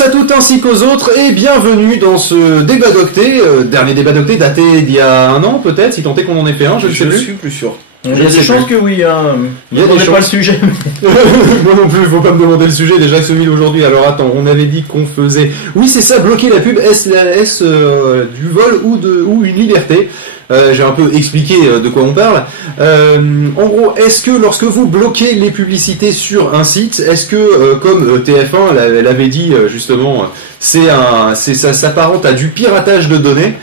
À toutes ainsi qu'aux autres et bienvenue dans ce débat d'octet, dernier débat d'octet daté d'il y a un an peut-être, si tant est qu'on en ait fait un, je ne sais plus. Je suis plus sûr. Il y a des chances que oui, hein. Il y a des chances. Pas le sujet. Moi non plus, faut pas me demander le sujet, déjà celui d'aujourd'hui. Alors attends, on avait dit qu'on faisait... Oui c'est ça, bloquer la pub, est-ce du vol ou une liberté? J'ai un peu expliqué de quoi on parle. En gros, est-ce que lorsque vous bloquez les publicités sur un site, est-ce que, comme TF1 l'avait dit justement, ça s'apparente à du piratage de données,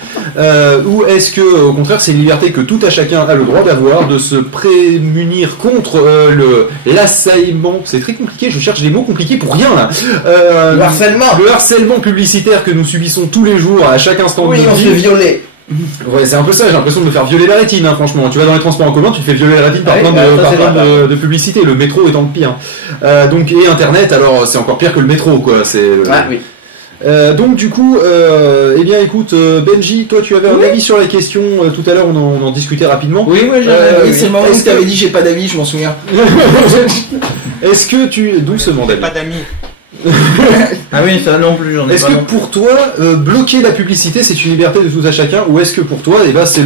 ou est-ce que, au contraire, c'est une liberté que tout à chacun a le droit d'avoir, de se prémunir contre l'assaillement. C'est très compliqué, je cherche des mots compliqués pour rien là. Le harcèlement. Le harcèlement publicitaire que nous subissons tous les jours à chaque instant de notre vie. Oui, on se fait violer. Ouais, c'est un peu ça, j'ai l'impression de me faire violer la rétine, hein, franchement. Tu vas dans les transports en commun, tu te fais violer la rétine par plein de publicités, le métro étant le pire. Donc, et Internet, alors c'est encore pire que le métro, quoi. Oui. Donc du coup, eh bien écoute, Benji, toi tu avais un avis sur la question, tout à l'heure on en discutait rapidement. Oui, c'est le moment où tu avais dit j'ai pas d'avis, je m'en souviens. Est-ce que tu... Doucement d'avis. Pas d'amis. Ah oui, ça non plus, j'en ai est-ce pas. Est-ce que pour toi, bloquer la publicité c'est une liberté de tout à chacun, ou est-ce que pour toi, eh ben, c'est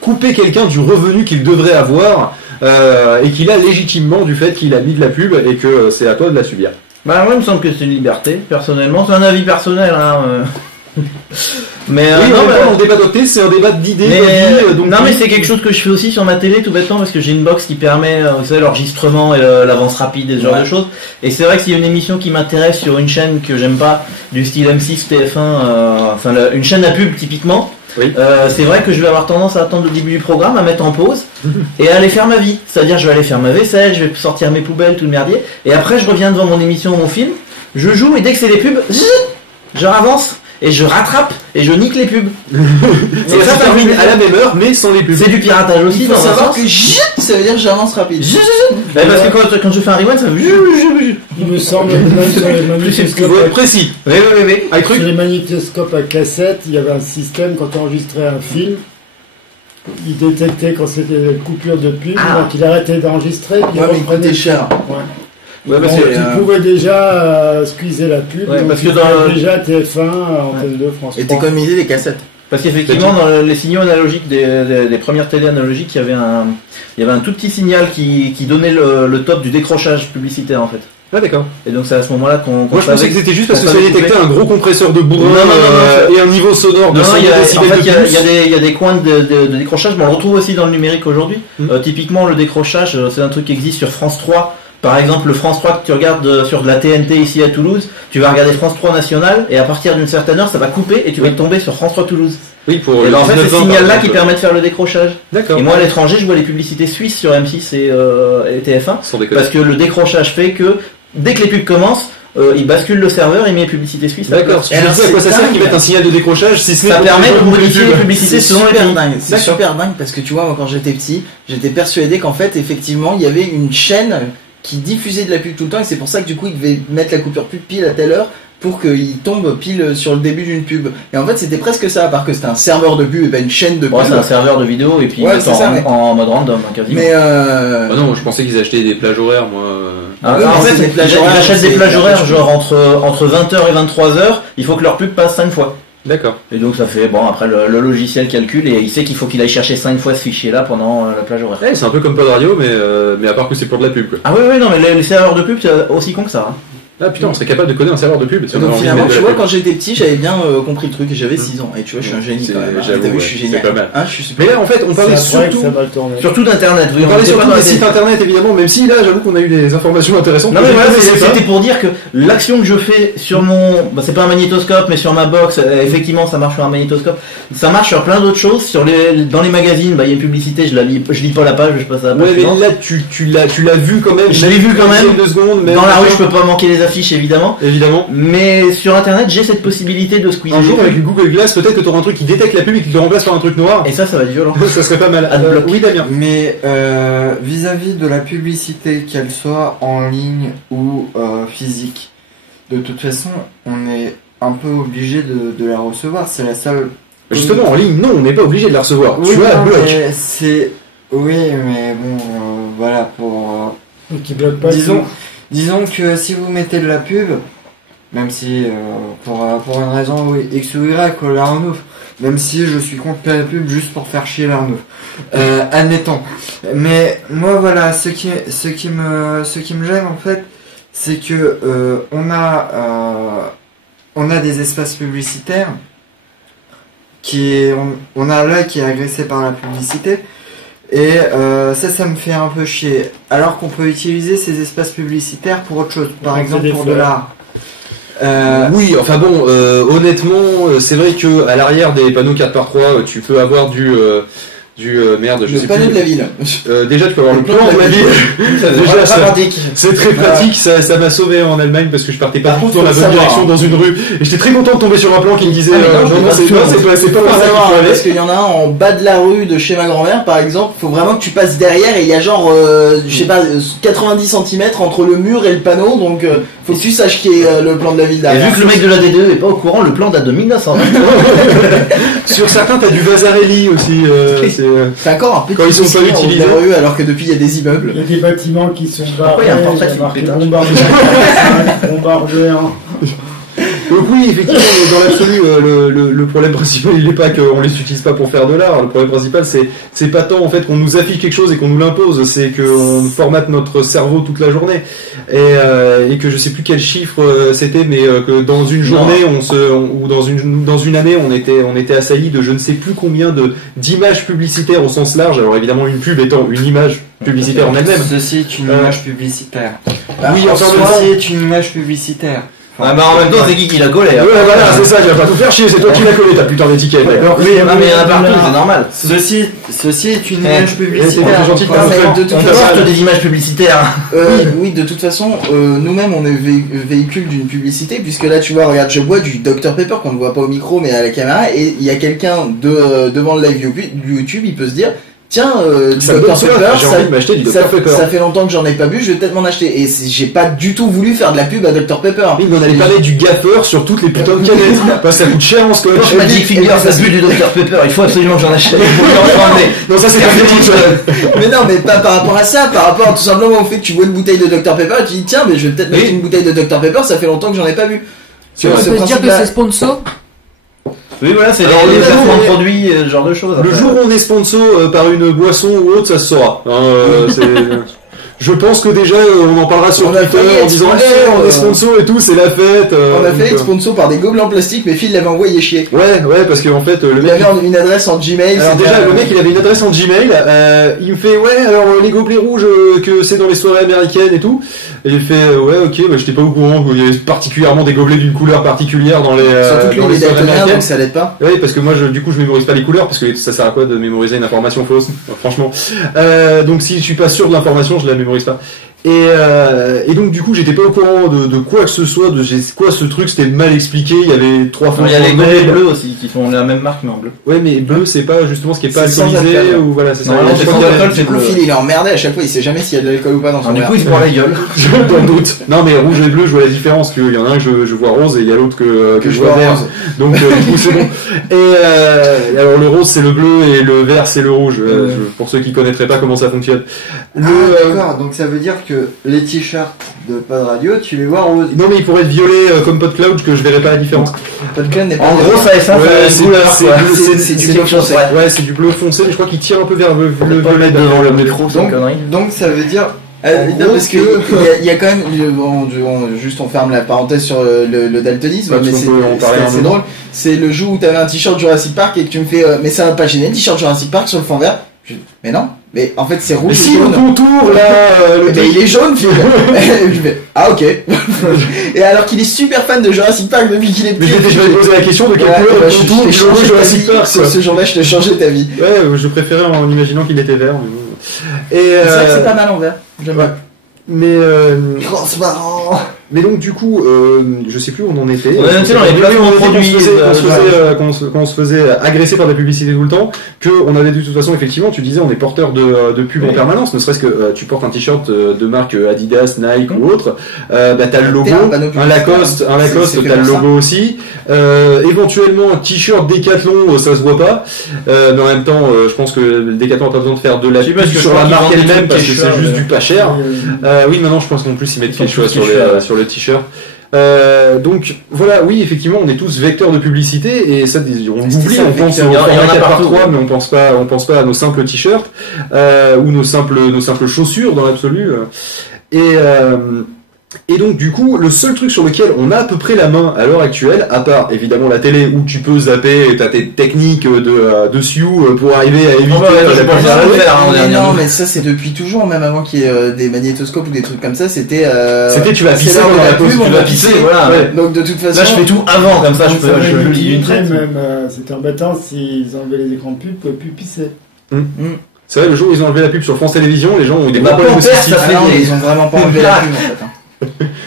couper quelqu'un du revenu qu'il devrait avoir et qu'il a légitimement du fait qu'il a mis de la pub et que c'est à toi de la subir? Bah moi il me semble que c'est une liberté, personnellement, c'est un avis personnel, hein. Mais oui, non, on débat d'octet, c'est un débat d'idées. Mais c'est quelque chose que je fais aussi sur ma télé tout bêtement parce que j'ai une box qui permet, vous savez, l'enregistrement et l'avance rapide et ce genre de choses. Et c'est vrai que s'il y a une émission qui m'intéresse sur une chaîne que j'aime pas, du style M6, TF1, une chaîne à pub typiquement, oui. C'est vrai que je vais avoir tendance à attendre le début du programme, à mettre en pause et à aller faire ma vie. C'est-à-dire je vais aller faire ma vaisselle, je vais sortir mes poubelles, tout le merdier, et après je reviens devant mon émission ou mon film, je joue et dès que c'est les pubs, je avance. Et je rattrape et je nique les pubs. Et ça termine à la même heure, mais sans les pubs. C'est du piratage aussi. Il faut savoir que ça veut dire que j'avance rapide. Parce que quand je fais un rewind, ça fait. Il me semble que même sur les magnétoscopes. Précis. Sur les magnétoscopes à cassette, il y avait un système quand tu enregistrais un film. Il détectait quand c'était une coupure de pub, donc il arrêtait d'enregistrer. Puis il coûtait cher. Ouais. Ouais, donc, tu pouvais déjà squeezer la pub, ouais, parce que dans déjà TF1, Antenne 2, France 3. Et t'économiser les cassettes. Parce qu'effectivement, dans les signaux analogiques des premières télé analogiques, il y avait un tout petit signal qui donnait le top du décrochage publicitaire en fait. Ah d'accord. Et donc c'est à ce moment-là qu'on moi je pensais que c'était juste parce que ça détectait un gros compresseur de bourrin et un niveau sonore de 100 décibels de plus. Il y a des coins de décrochage, mais on le retrouve aussi dans le numérique aujourd'hui. Typiquement le décrochage, c'est un truc qui existe sur France 3. Par exemple, le France 3 que tu regardes sur de la TNT ici à Toulouse, tu vas regarder France 3 national et à partir d'une certaine heure, ça va couper et tu vas tomber sur France 3 Toulouse. Oui, pour et ben en fait, c'est ce signal-là qui permet de faire le décrochage. D'accord. Et moi, à l'étranger, je vois les publicités suisses sur M6 et TF1 parce que le décrochage fait que dès que les pubs commencent, il bascule le serveur et met les publicités suisses. D'accord. Et alors, à quoi ça sert qu'ils mettent un signal de décrochage si ça permet de modifier les publicités selon les pays. C'est super dingue parce que tu vois, moi, quand j'étais petit, j'étais persuadé qu'en fait, effectivement, il y avait une chaîne qui diffusait de la pub tout le temps et c'est pour ça que du coup, ils devaient mettre la coupure pub pile à telle heure pour qu'il tombe pile sur le début d'une pub. Et en fait, c'était presque ça, à part que c'était un serveur de pub et pas une chaîne de pub. Ouais, c'est un serveur de vidéo et puis en mode random, quasiment. Mais ah non, je pensais qu'ils achetaient des plages horaires, moi. En fait, ils achètent des plages horaires, genre entre 20h et 23h, il faut que leur pub passe 5 fois. D'accord. Et donc ça fait, après le logiciel calcule et il sait qu'il faut qu'il aille chercher 5 fois ce fichier là pendant la plage horaire. C'est un peu comme Pod Radio, mais à part que c'est pour de la pub, quoi. Ah oui, non, mais les serveurs de pub c'est aussi con que ça. Ah putain, on serait capable de coder un serveur de pub. Donc finalement, tu vois, quand j'étais petit, j'avais bien compris le truc et j'avais 6 ans. Et tu vois, je suis un génie quand même. J'avoue, je suis génial. C'est pas mal. Je suis super. Mais là, en fait, on parlait surtout d'internet. On parlait surtout des sites internet, évidemment, même si là, j'avoue qu'on a eu des informations intéressantes. Non mais voilà, c'était pour dire que l'action que je fais sur mon, c'est pas un magnétoscope, mais sur ma box, effectivement, ça marche sur un magnétoscope. Ça marche sur plein d'autres choses. Dans les magazines, il y a une publicité, je lis pas la page, je passe à la page. Ouais, mais là, tu l'as vu quand même. Je l'ai vu quand même. Dans la rue, je peux pas manquer les affiches évidemment. Évidemment. Mais sur internet, j'ai cette possibilité de squeezer. Un jour avec Google Glass, peut-être que tu auras un truc qui détecte la pub et qui te le remplace par un truc noir. Et ça va être violent. Ça serait pas mal. Oui, Damien. Mais vis-à-vis de la publicité, qu'elle soit en ligne ou physique, de toute façon, on est un peu obligé de la recevoir. C'est la seule. Justement, en ligne, non, on n'est pas obligé de la recevoir. Oui, tu as non, bloc. mais c'est. Oui, mais bon, voilà, pour. Qui bloque pas. Disons que si vous mettez de la pub, même si pour une raison X ou Y, l'Arnaud, même si je suis contre la pub juste pour faire chier l'Arnaud, admettons. Mais moi voilà, ce qui me gêne en fait, c'est que on a des espaces publicitaires on a l'œil qui est agressé par la publicité. Et ça me fait un peu chier. Alors qu'on peut utiliser ces espaces publicitaires pour autre chose, par exemple pour de l'art. Oui, enfin bon, honnêtement, c'est vrai que à l'arrière des panneaux 4x3, tu peux avoir merde, je sais panneau plus. De la ville. Déjà, tu peux avoir le plan de la ville. Déjà, c'est très pratique. Ça m'a sauvé en Allemagne parce que je partais pas tout dans la bonne direction dans une rue. Et j'étais très content de tomber sur un plan qui me disait non, c'est pas par là. Parce qu'il y en a un en bas de la rue de chez ma grand-mère, par exemple. Faut vraiment que tu passes derrière et il y a genre, je sais pas, 90 cm entre le mur et le panneau. Donc, faut que tu saches qui est le plan de la ville Et derrière. vu que le mec de la D2 est pas au courant, le plan date de 1920. Sur certains, t'as du Vasarely aussi. C'est encore un petit quand ils sont pas utilisés, rue, alors que depuis il y a des immeubles. Il y a des bâtiments qui sont Pourquoi il y a un portrait de marqué Philippe bombardement. Donc oui, effectivement, dans l'absolu, le problème principal, il n'est pas qu'on les utilise pas pour faire de l'art. Le problème principal, c'est pas tant en fait qu'on nous affiche quelque chose et qu'on nous l'impose, c'est qu'on formate notre cerveau toute la journée et que je sais plus quel chiffre c'était, mais que dans une journée, ou dans une année, on était assailli de je ne sais plus combien d'images publicitaires au sens large. Alors évidemment, une pub étant une image publicitaire en elle-même. Ceci est une image publicitaire. Oui, enfin, ceci est une image publicitaire. Ah bah en même temps, c'est qui l'a collé? Ouais, voilà, c'est ça, tu vas pas tout faire chier, c'est toi qui l'as collé, ta putain d'étiquette, d'accord? Oui, mais il y en a partout, c'est normal. Ceci est une image publicitaire. C'est gentil de De toute façon, des images publicitaires. Oui, de toute façon, nous-mêmes on est véhicule d'une publicité, puisque là tu vois, regarde, je bois du Dr Pepper qu'on ne voit pas au micro mais à la caméra, et il y a quelqu'un devant le live YouTube, il peut se dire, tiens, du Dr Pepper, j'ai envie de m'acheter du Dr Pepper. Ça fait longtemps que j'en ai pas bu, je vais peut-être m'en acheter. Et j'ai pas du tout voulu faire de la pub à Dr Pepper. Oui, mais on allait parler du gaffeur sur toutes les putains de canettes. Parce que ça coûte cher en scotch. Magic Finger, ça se bu du Dr Pepper, il faut absolument que j'en achète. Non, ça c'est pas fait. Mais non, mais pas par rapport à ça, par rapport tout simplement au fait que tu bois une bouteille de Dr Pepper et tu dis tiens, mais je vais peut-être m'acheter une bouteille de Dr Pepper, ça fait longtemps que j'en ai pas bu. Tu peux se dire que c'est sponsor? Oui, voilà, c'est Alors, les le placements jour- de produits, ce genre de choses. Le jour où on est sponsor par une boisson ou autre, ça se saura. Je pense que déjà on en parlera sur On a Twitter failli en être disant sponsor, on est sponsor et tout, c'est la fête. On a donc, fait être sponsor par des gobelets en plastique, mais Phil l'avait envoyé chier. Ouais, parce qu'en fait le Il mec. avait une adresse en Gmail. Alors déjà le mec il avait une adresse en Gmail, il me fait ouais alors les gobelets rouges que c'est dans les soirées américaines et tout, et il fait ouais ok bah j'étais pas au courant qu'il y avait particulièrement des gobelets d'une couleur particulière dans les surtout que dans lui il les est soirées daltonien, américaines. donc ça l'aide pas. Oui, parce que moi, du coup, je mémorise pas les couleurs, parce que ça sert à quoi de mémoriser une information fausse, franchement. Donc, si je suis pas sûr de l'information, je la mémorise pas. Et donc, du coup, j'étais pas au courant de quoi que ce soit, de quoi ce truc, c'était mal expliqué, il y avait 3 fois. Il y a les gobelets bleus aussi qui font la même marque mais en bleu. Ouais, mais bleu, c'est pas justement ce qui est pas C'est sans alcoolisé, alcool. ou voilà, c'est ça. Non, Je c'est crois sans qu'il y a- alcool, Du coup, bleu. Phil il est emmerdé à chaque fois, il sait jamais s'il y a de l'alcool ou pas dans son Du verre. coup, il se prend la gueule. J'ai aucun doute. Non, mais rouge et bleu, je vois la différence, qu'il y en a un que je vois rose et il y a l'autre que je vois vert. rose. Donc, du coup, c'est bon. Et alors, le rose, c'est le bleu et le vert, c'est le rouge. Pour ceux qui connaîtraient pas comment ça fonctionne. D'accord, donc ça veut dire que les t-shirts de Pod Radio, tu les vois roses. Non, mais il pourrait être violet comme PodCloud, que je verrais pas la différence. Podcast n'est pas En gros, ça Ouais, c'est une couleur, quoi. c'est du bleu foncé. Ouais, c'est du bleu foncé, mais je crois qu'il tire un peu vers le Pas le violet mettre devant le micro, c'est une Donc, connerie. donc ça veut dire En Non, gros, parce que il y a quand même juste on ferme la parenthèse sur le daltonisme, Ouais, mais parce qu'on peut en parler un c'est moment. drôle. C'est le jour où t'avais un t-shirt Jurassic Park et que tu me fais mais ça va pas gêner, t-shirt Jurassic Park sur le fond vert. Mais non, mais en fait c'est rouge. Mais et si jaune. le contour là, le Mais il est jaune, Phil. Et je fais, ah ok. Et alors qu'il est super fan de Jurassic Park depuis qu'il est Mais petit. je vais poser la question de quelle couleur le contour du logo Jurassic Park. Ce jour-là, je t'ai changé ta vie. Ouais, je préférais en imaginant qu'il était vert. Mais bon. Et C'est vrai que c'est pas mal en vert. J'aime ouais. bien. Mais Transparent. Mais donc du coup, je sais plus où on en était. On était dans les placements produits. Qu'on se faisait agresser par des publicités tout le temps, que on avait de toute façon effectivement, tu disais, on est porteur de pub en permanence, ne serait-ce que tu portes un t-shirt de marque Adidas, Nike ou autre, t'as le logo, un Lacoste, t'as le logo aussi. Éventuellement un t-shirt Decathlon, ça se voit pas, mais en même temps, je pense que le Decathlon a pas besoin de faire de la pub sur la marque elle-même parce que c'est juste du pas cher. Oui, maintenant je pense qu'en plus ils mettent quelque chose sur le t-shirt. Donc voilà, oui, effectivement, on est tous vecteurs de publicité et ça, on oublie, on pense au format 4x3, mais on pense pas à nos simples t-shirts ou nos simples chaussures dans l'absolu. Et donc du coup, le seul truc sur lequel on a à peu près la main à l'heure actuelle, à part évidemment la télé où tu peux zapper, t'as tes techniques de Sioux pour arriver à éviter non, mais ça c'est depuis toujours, même avant qu'il y ait des magnétoscopes ou des trucs comme ça, c'était tu vas pisser dans la pause, tu vas pisser, voilà. Ouais. Donc de toute façon, là je fais tout avant, comme ça je le lis d'une traite. Même c'était embêtant s'ils enlevaient les écrans de pub, ils pouvaient plus pisser. C'est vrai, le jour où ils ont enlevé la pub sur France Télévisions, les gens ont eu des problèmes de ils ont vraiment pas enlevé la pub en fait.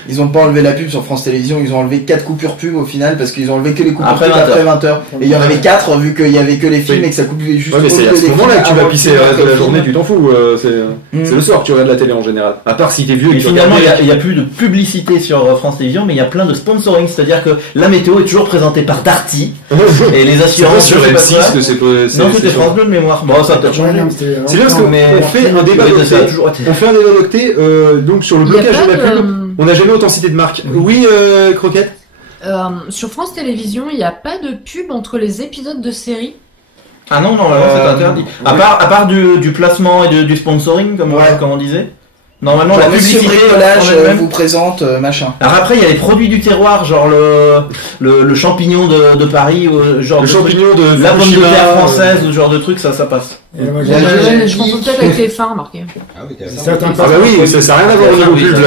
Ils ont pas enlevé la pub sur France Télévisions, ils ont enlevé 4 coupures pub au final parce qu'ils ont enlevé que les coupures pub après 20h. Et il y en avait 4 vu qu'il y avait que les films et que ça coupait juste. Ouais, mais c'est à ce moment-là que tu vas pisser le reste de la journée, tu t'en fous. C'est le soir que tu regardes la télé en général. À part si t'es vieux et que finalement il y a plus de publicité sur France Télévisions, mais il y a plein de sponsoring, c'est-à-dire que la météo est toujours présentée par Darty et les assurances sur M6 que c'est non, c'était France Bleu de mémoire. Bon, ça peut changer. C'est bien parce qu'on fait un débat d'octet, donc sur le blocage de la pub. On n'a jamais autant cité de marques. Oui, Croquette. Sur France Télévisions, il n'y a pas de pub entre les épisodes de séries. Ah non, normalement c'est interdit. À part du placement et du sponsoring, comme on disait. Normalement, la publicité vous présente machin. Alors après, il y a les produits du terroir, genre le champignon de Paris, genre le champignon de la pomme de terre française, ou ce genre de truc, ça passe. Je confonds peut-être avec les fins, remarquez. Ah bah oui, ça n'a rien à voir au niveau pub là.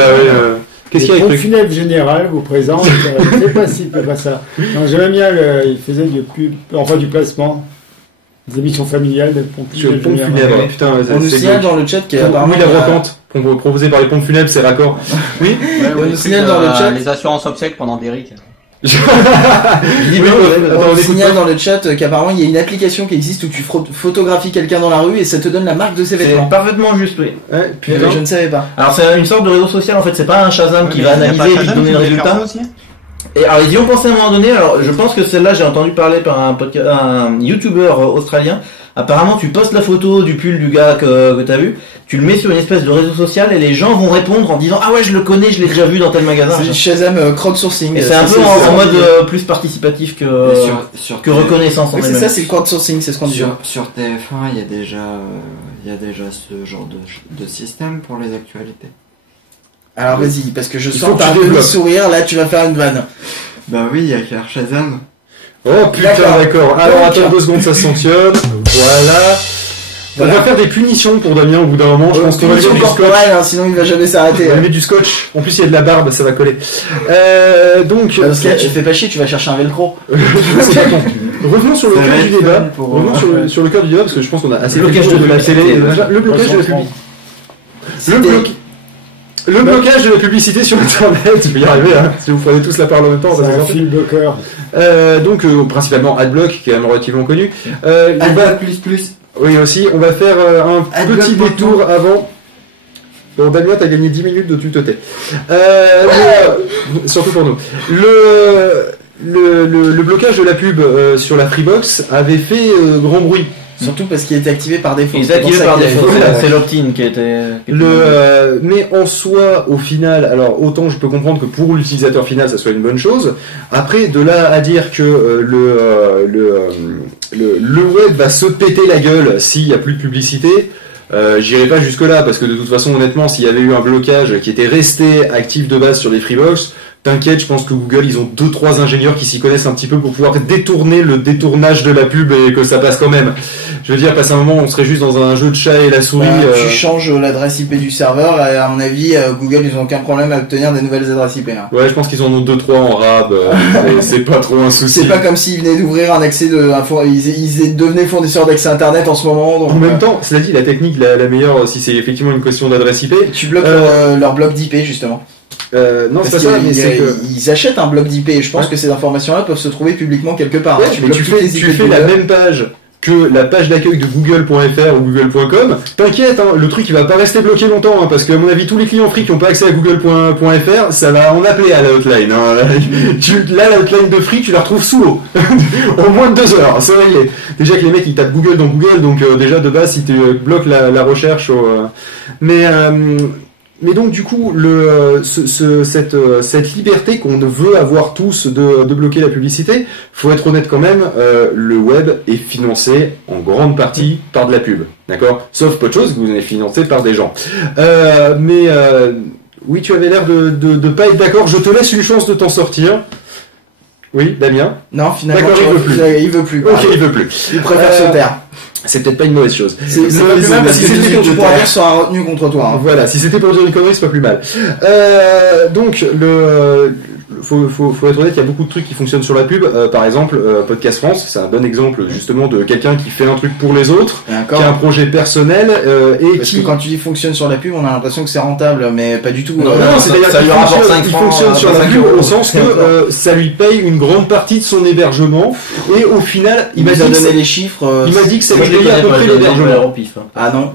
Qu'est-ce qu'il y a avec le funèbre général vous présente, c'est pas si pas ça. Non, j'aimais bien il faisait du placement. Des émissions familiales, des pompes funèbres. Putain, on nous signale dans le chat qu'il y a apparemment la brocante proposée par les pompes funèbres, c'est raccord. Oui. On nous signale dans le chat les assurances obsèques pendant Derrick. On signale dans le chat qu'apparemment il y a une application qui existe où tu photographies quelqu'un dans la rue et ça te donne la marque de ses vêtements. C'est parfaitement juste, oui. Je ne savais pas. Alors c'est une sorte de réseau social en fait, c'est pas un Shazam qui va analyser et te donner le résultat. Et alors ils y ont pensé à un moment donné, alors je pense que celle-là j'ai entendu parler par un youtubeur australien. Apparemment tu postes la photo du pull du gars que t'as vu, tu le mets sur une espèce de réseau social et les gens vont répondre en disant ah ouais je le connais, je l'ai déjà vu dans tel magasin. C'est Shazam crowdsourcing. Et c'est un peu en mode plus participatif que reconnaissance en c'est ça, c'est le crowdsourcing, c'est ce qu'on dit. Sur TF1 il y a déjà ce genre de système pour les actualités. Alors vas-y, parce que je sens ta petit sourire, là tu vas faire une vanne. Bah oui, il y a qu'à Shazam. Oh putain, d'accord. Alors attends 2 secondes, ça se sanctionne. Voilà. On va faire des punitions pour Damien au bout d'un moment. Je pense qu'on va mettre du scotch. Sinon il va jamais s'arrêter. On va mettre du scotch. En plus il y a de la barbe, ça va coller. Donc. Parce que là tu te fais pas chier, tu vas chercher un velcro. Revenons sur le cœur du débat. Revenons sur le cœur du débat parce que je pense qu'on a assez blocage de la télé. Le blocage de la publicité. Le blocage de la publicité sur internet, je vais y arriver, si vous prenez tous la parole en même temps. C'est un film bloqueur. Donc principalement Adblock, qui est quand même relativement connu. Adblock plus. Oui aussi, on va faire un petit détour avant. Bon Damien, t'as gagné 10 minutes de tu te tais. Surtout pour nous. Le blocage de la pub sur la Freebox avait fait grand bruit. Surtout parce qu'il était activé par défaut. Il est activé par défaut, c'est l'opt-in qui était... mais en soi, au final, alors autant je peux comprendre que pour l'utilisateur final ça soit une bonne chose. Après, de là à dire que le web va se péter la gueule s'il n'y a plus de publicité, j'irai pas jusque là parce que de toute façon, honnêtement, s'il y avait eu un blocage qui était resté actif de base sur les Freebox, t'inquiète, je pense que Google, ils ont 2-3 ingénieurs qui s'y connaissent un petit peu pour pouvoir détourner le détournage de la pub et que ça passe quand même. Je veux dire, passer un moment, on serait juste dans un jeu de chat et la souris. Tu changes l'adresse IP du serveur et à mon avis, Google, ils ont aucun problème à obtenir des nouvelles adresses IP. Hein. Ouais, je pense qu'ils en ont 2-3 en rab. C'est pas trop un souci. C'est pas comme s'ils venaient d'ouvrir un accès ils devenaient fournisseurs d'accès internet en ce moment. Donc, en même temps, cela dit, la technique la meilleure, si c'est effectivement une question d'adresse IP. Tu bloques leur bloc d'IP, justement. Non, c'est Parce pas ça, mais c'est que... ils achètent un bloc d'IP et je pense que ces informations-là peuvent se trouver publiquement quelque part. Ouais, mais tu fais la même page que la page d'accueil de google.fr ou google.com, t'inquiète, hein, le truc il va pas rester bloqué longtemps, hein, parce que à mon avis tous les clients free qui ont pas accès à google.fr, ça va en appeler à la hotline. Hein. Là la hotline de free tu la retrouves sous l'eau, au moins de 2 heures, c'est réglé. Déjà que les mecs ils tapent Google dans Google, donc déjà de base si tu bloques la recherche, mais donc du coup, cette liberté qu'on veut avoir tous de bloquer la publicité, faut être honnête quand même, le web est financé en grande partie par de la pub, d'accord ? Sauf peu de choses que vous êtes financé par des gens. Oui, tu avais l'air de pas être d'accord. Je te laisse une chance de t'en sortir. Oui, Damien ? Non, finalement, d'accord, il veut plus. Ok, il veut plus. Il préfère se taire. C'est peut-être pas une mauvaise chose. C'est pas plus mal parce que tout ce que tu pourras dire sera retenu contre toi. Hein. Voilà, si c'était pour dire une connerie, c'est pas plus mal. Donc, faut être honnête, il y a beaucoup de trucs qui fonctionnent sur la pub. Par exemple, Podcast France, c'est un bon exemple justement de quelqu'un qui fait un truc pour les autres, qui a un projet personnel parce que quand tu dis fonctionne sur la pub, on a l'impression que c'est rentable, mais pas du tout. Non, c'est-à-dire qu'il fonctionne sur la pub au sens que ça lui paye une grande partie de son hébergement et au final, il m'a donné les chiffres. Il m'a dit que ça lui payait à peu près l'hébergement. Ah non.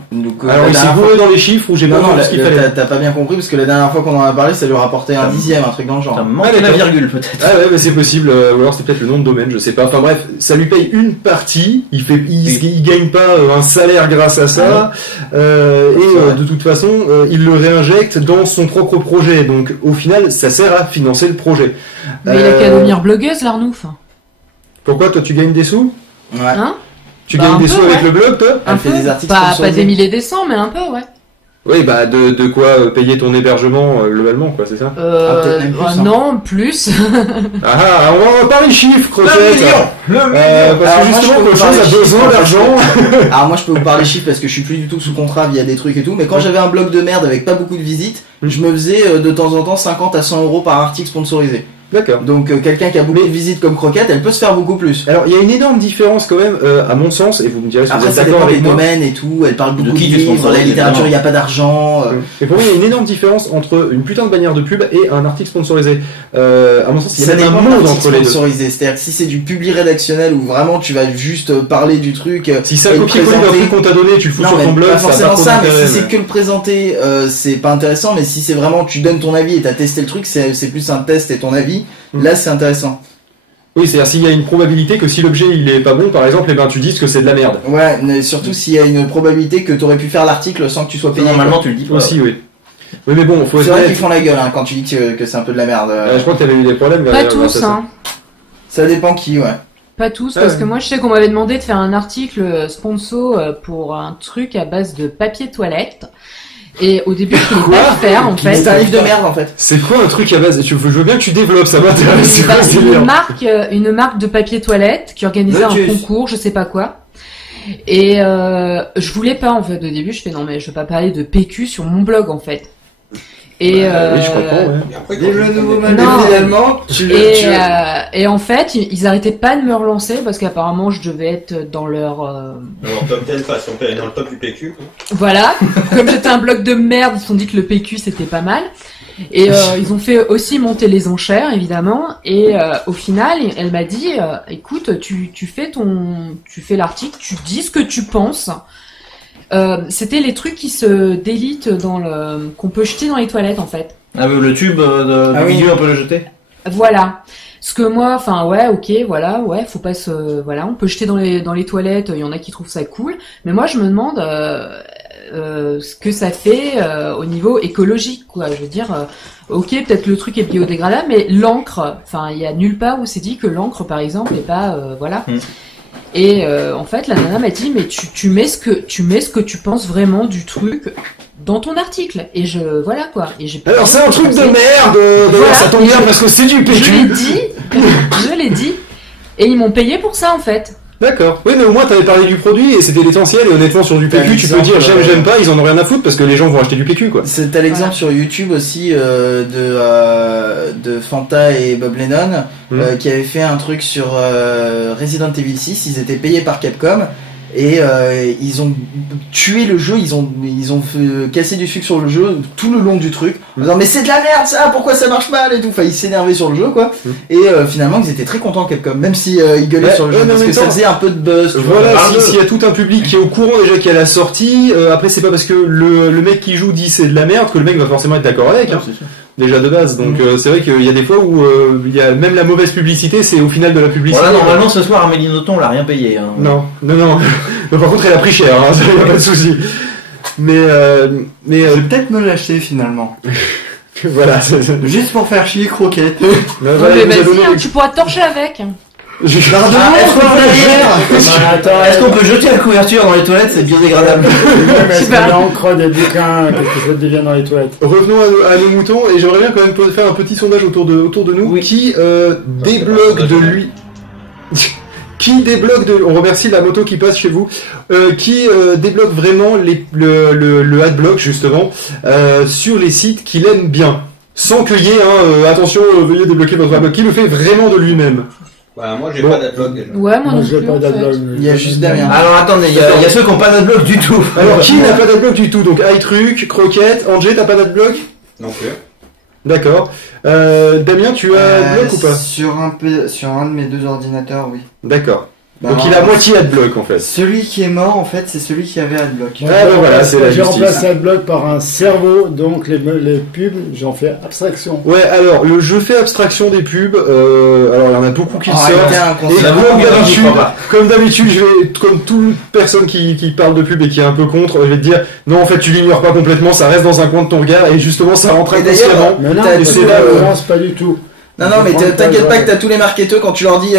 Alors il s'est gouré dans les chiffres où j'ai pas compris ce qu'il fallait. T'as pas bien compris parce que la dernière fois qu'on en a parlé, ça lui rapportait un dixième, un truc dans le genre. La virgule peut-être. Ah ouais, mais c'est possible. Ou alors c'est peut-être le nom de domaine, je sais pas. Enfin bref, ça lui paye une partie. Il gagne pas un salaire grâce à ça. De toute façon, il le réinjecte dans son propre projet. Donc au final, ça sert à financer le projet. Mais il a qu'à devenir blogueuse, l'Arnouf. Pourquoi toi tu gagnes des sous ? Ouais. Hein ? Tu gagnes des sous avec le blog, toi ? Elle fait des articles. Pas des milliers des cents, mais un peu, ouais. Oui, bah de quoi payer ton hébergement globalement, quoi, c'est ça ? Peut-être même plus, non, plus. On va parler chiffres, Croquette. Parce que justement, Croquette a besoin d'argent. Alors moi, je peux vous parler chiffres parce que je suis plus du tout sous contrat via des trucs et tout. Mais quand j'avais un blog de merde avec pas beaucoup de visites, je me faisais de temps en temps 50 à 100 euros par article sponsorisé. D'accord. Donc quelqu'un qui a beaucoup de visites comme Croquette, elle peut se faire beaucoup plus. Alors il y a une énorme différence quand même, à mon sens, et vous me direz si vous êtes d'accord avec moi. Après, ça dépend des domaines et tout. Elle parle beaucoup de livres, la littérature, il n'y a pas d'argent. Mais pour moi, il y a une énorme différence entre une putain de bannière de pub et un article sponsorisé. À mon sens, il y a même un monde entre les deux. C'est-à-dire que si c'est du publi rédactionnel où vraiment tu vas juste parler du truc, si ça copier-coller d'un truc qu'on t'a donné, tu le fous sur ton blog, pas forcément ça. Mais si c'est mais... que le présenter, c'est pas intéressant. Mais si c'est vraiment tu donnes ton avis et t'as testé le truc, c'est plus un test et ton avis. Là, c'est intéressant. Oui, c'est-à-dire s'il y a une probabilité que si l'objet il est pas bon, par exemple, tu dises que c'est de la merde. Ouais, mais surtout s'il y a une probabilité que t'aurais pu faire l'article sans que tu sois payé. Normalement, tu le dis pas. Aussi, oui. Oui, mais bon, faut. C'est vrai qu'ils font la gueule quand tu dis que c'est un peu de la merde. Je crois que t'avais eu des problèmes. Pas tous, hein. Ça dépend qui, ouais. Pas tous, parce que moi je sais qu'on m'avait demandé de faire un article sponsor pour un truc à base de papier toilette. Et au début, je voulais pas le faire, en fait. C'est un livre de merde, en fait. C'est quoi un truc à base? Je veux bien que tu développes, ça m'intéresse. Une marque de papier toilette qui organisait un concours, je sais pas quoi. Et je voulais pas, en fait, au début, je fais non, mais je veux pas parler de PQ sur mon blog, en fait. Et oui, je comprends, ouais. Après, le nouveau modèle, finalement, et en fait, ils arrêtaient pas de me relancer parce qu'apparemment, je devais être dans leur... Dans le top 10, si on peut aller dans le top du PQ. Quoi. Voilà. Comme j'étais un blog de merde, ils se sont dit que le PQ, c'était pas mal. Et ils ont fait aussi monter les enchères, évidemment. Et au final, elle m'a dit, écoute, tu fais l'article, tu dis ce que tu penses. C'était les trucs qui se délitent qu'on peut jeter dans les toilettes en fait. Ah oui, le tube de milieu, on peut le jeter. Voilà. Ce que moi, enfin ouais, ok, voilà, ouais, faut pas voilà, on peut jeter dans les toilettes. Il y en a qui trouvent ça cool, mais moi je me demande ce que ça fait au niveau écologique, quoi. Je veux dire, ok, peut-être le truc est biodégradable, mais l'encre, enfin, il y a nulle part où c'est dit que l'encre, par exemple, est pas, voilà. Et en fait, la nana m'a dit, mais tu mets ce que tu penses vraiment du truc dans ton article. Et voilà quoi. Et j'ai alors c'est un truc de merde. Voilà, ça tombe bien parce que c'est du PQ. Je l'ai dit. Et ils m'ont payé pour ça en fait. D'accord. Oui, mais au moins t'avais parlé du produit et c'était l'essentiel. Et honnêtement, sur du PQ, tu peux dire j'aime pas, ils en ont rien à foutre parce que les gens vont acheter du PQ quoi. T'as l'exemple sur YouTube aussi de Fanta et Bob Lennon qui avaient fait un truc sur Resident Evil 6. Ils étaient payés par Capcom et ils ont tué le jeu, ils ont cassé du sucre sur le jeu tout le long du truc en disant mais c'est de la merde ça, pourquoi ça marche mal et tout, enfin ils s'énervaient sur le jeu quoi, et finalement ils étaient très contents Capcom, même si ils gueulaient sur le jeu parce que ça faisait un peu de buzz. Voilà, s'il y a tout un public qui est au courant déjà qu'il y a la sortie, après c'est pas parce que le mec qui joue dit c'est de la merde que le mec va forcément être d'accord avec, hein, déjà de base, donc c'est vrai qu'il y a des fois où il y a même la mauvaise publicité, c'est au final de la publicité. Voilà, normalement ce soir Amélie Nothomb on l'a rien payé. Hein. Non. Mais par contre elle a pris cher, hein, ça y a pas de souci. Mais je vais peut-être me l'acheter finalement. Voilà, juste pour faire chier Croquette. Voilà, mais vas-y, hein, tu pourras te torcher avec. Est-ce qu'on peut jeter la couverture dans les toilettes, c'est biodégradable. Est-ce que l'encre des bouquins, qu'est-ce que ça devient dans les toilettes? Revenons à nos moutons, et j'aimerais bien quand même faire un petit sondage autour de nous, qui débloque de lui... Qui débloque de... On remercie la moto qui passe chez vous. Qui débloque vraiment le adblock, justement, sur les sites qu'il aime bien. Sans qu'il y ait attention, veuillez débloquer votre adblock. Qui le fait vraiment de lui-même. Bah, moi j'ai pas d'adblock déjà. Ouais, moi non j'ai plus, pas en fait. d'adblock. Il y a juste Damien. Alors attendez, il y a ceux qui n'ont pas d'adblock du tout. Alors qui n'a pas d'adblock du tout? Donc iTruc, Croquette, Angé, t'as pas d'adblock? Non plus. D'accord. Damien, tu as adblock ou pas? Sur un de mes deux ordinateurs, oui. D'accord. Bah, Donc il a moitié adblock en fait. Celui qui est mort en fait, c'est celui qui avait adblock. Voilà, c'est la J'ai justice. remplacé AdBlock par un cerveau, donc les pubs, j'en fais abstraction. Ouais, alors je fais abstraction des pubs. Alors il y en a beaucoup qui sortent. Et comme d'habitude, je vais, comme toute personne qui parle de pub et qui est un peu contre, je vais te dire non, en fait, tu l'ignores pas complètement, ça reste dans un coin de ton regard et justement ça rentre inconsciemment. Mais non, Et c'est là pas du tout. Non, mais t'inquiète pas que t'as tous les marketeurs quand tu leur dis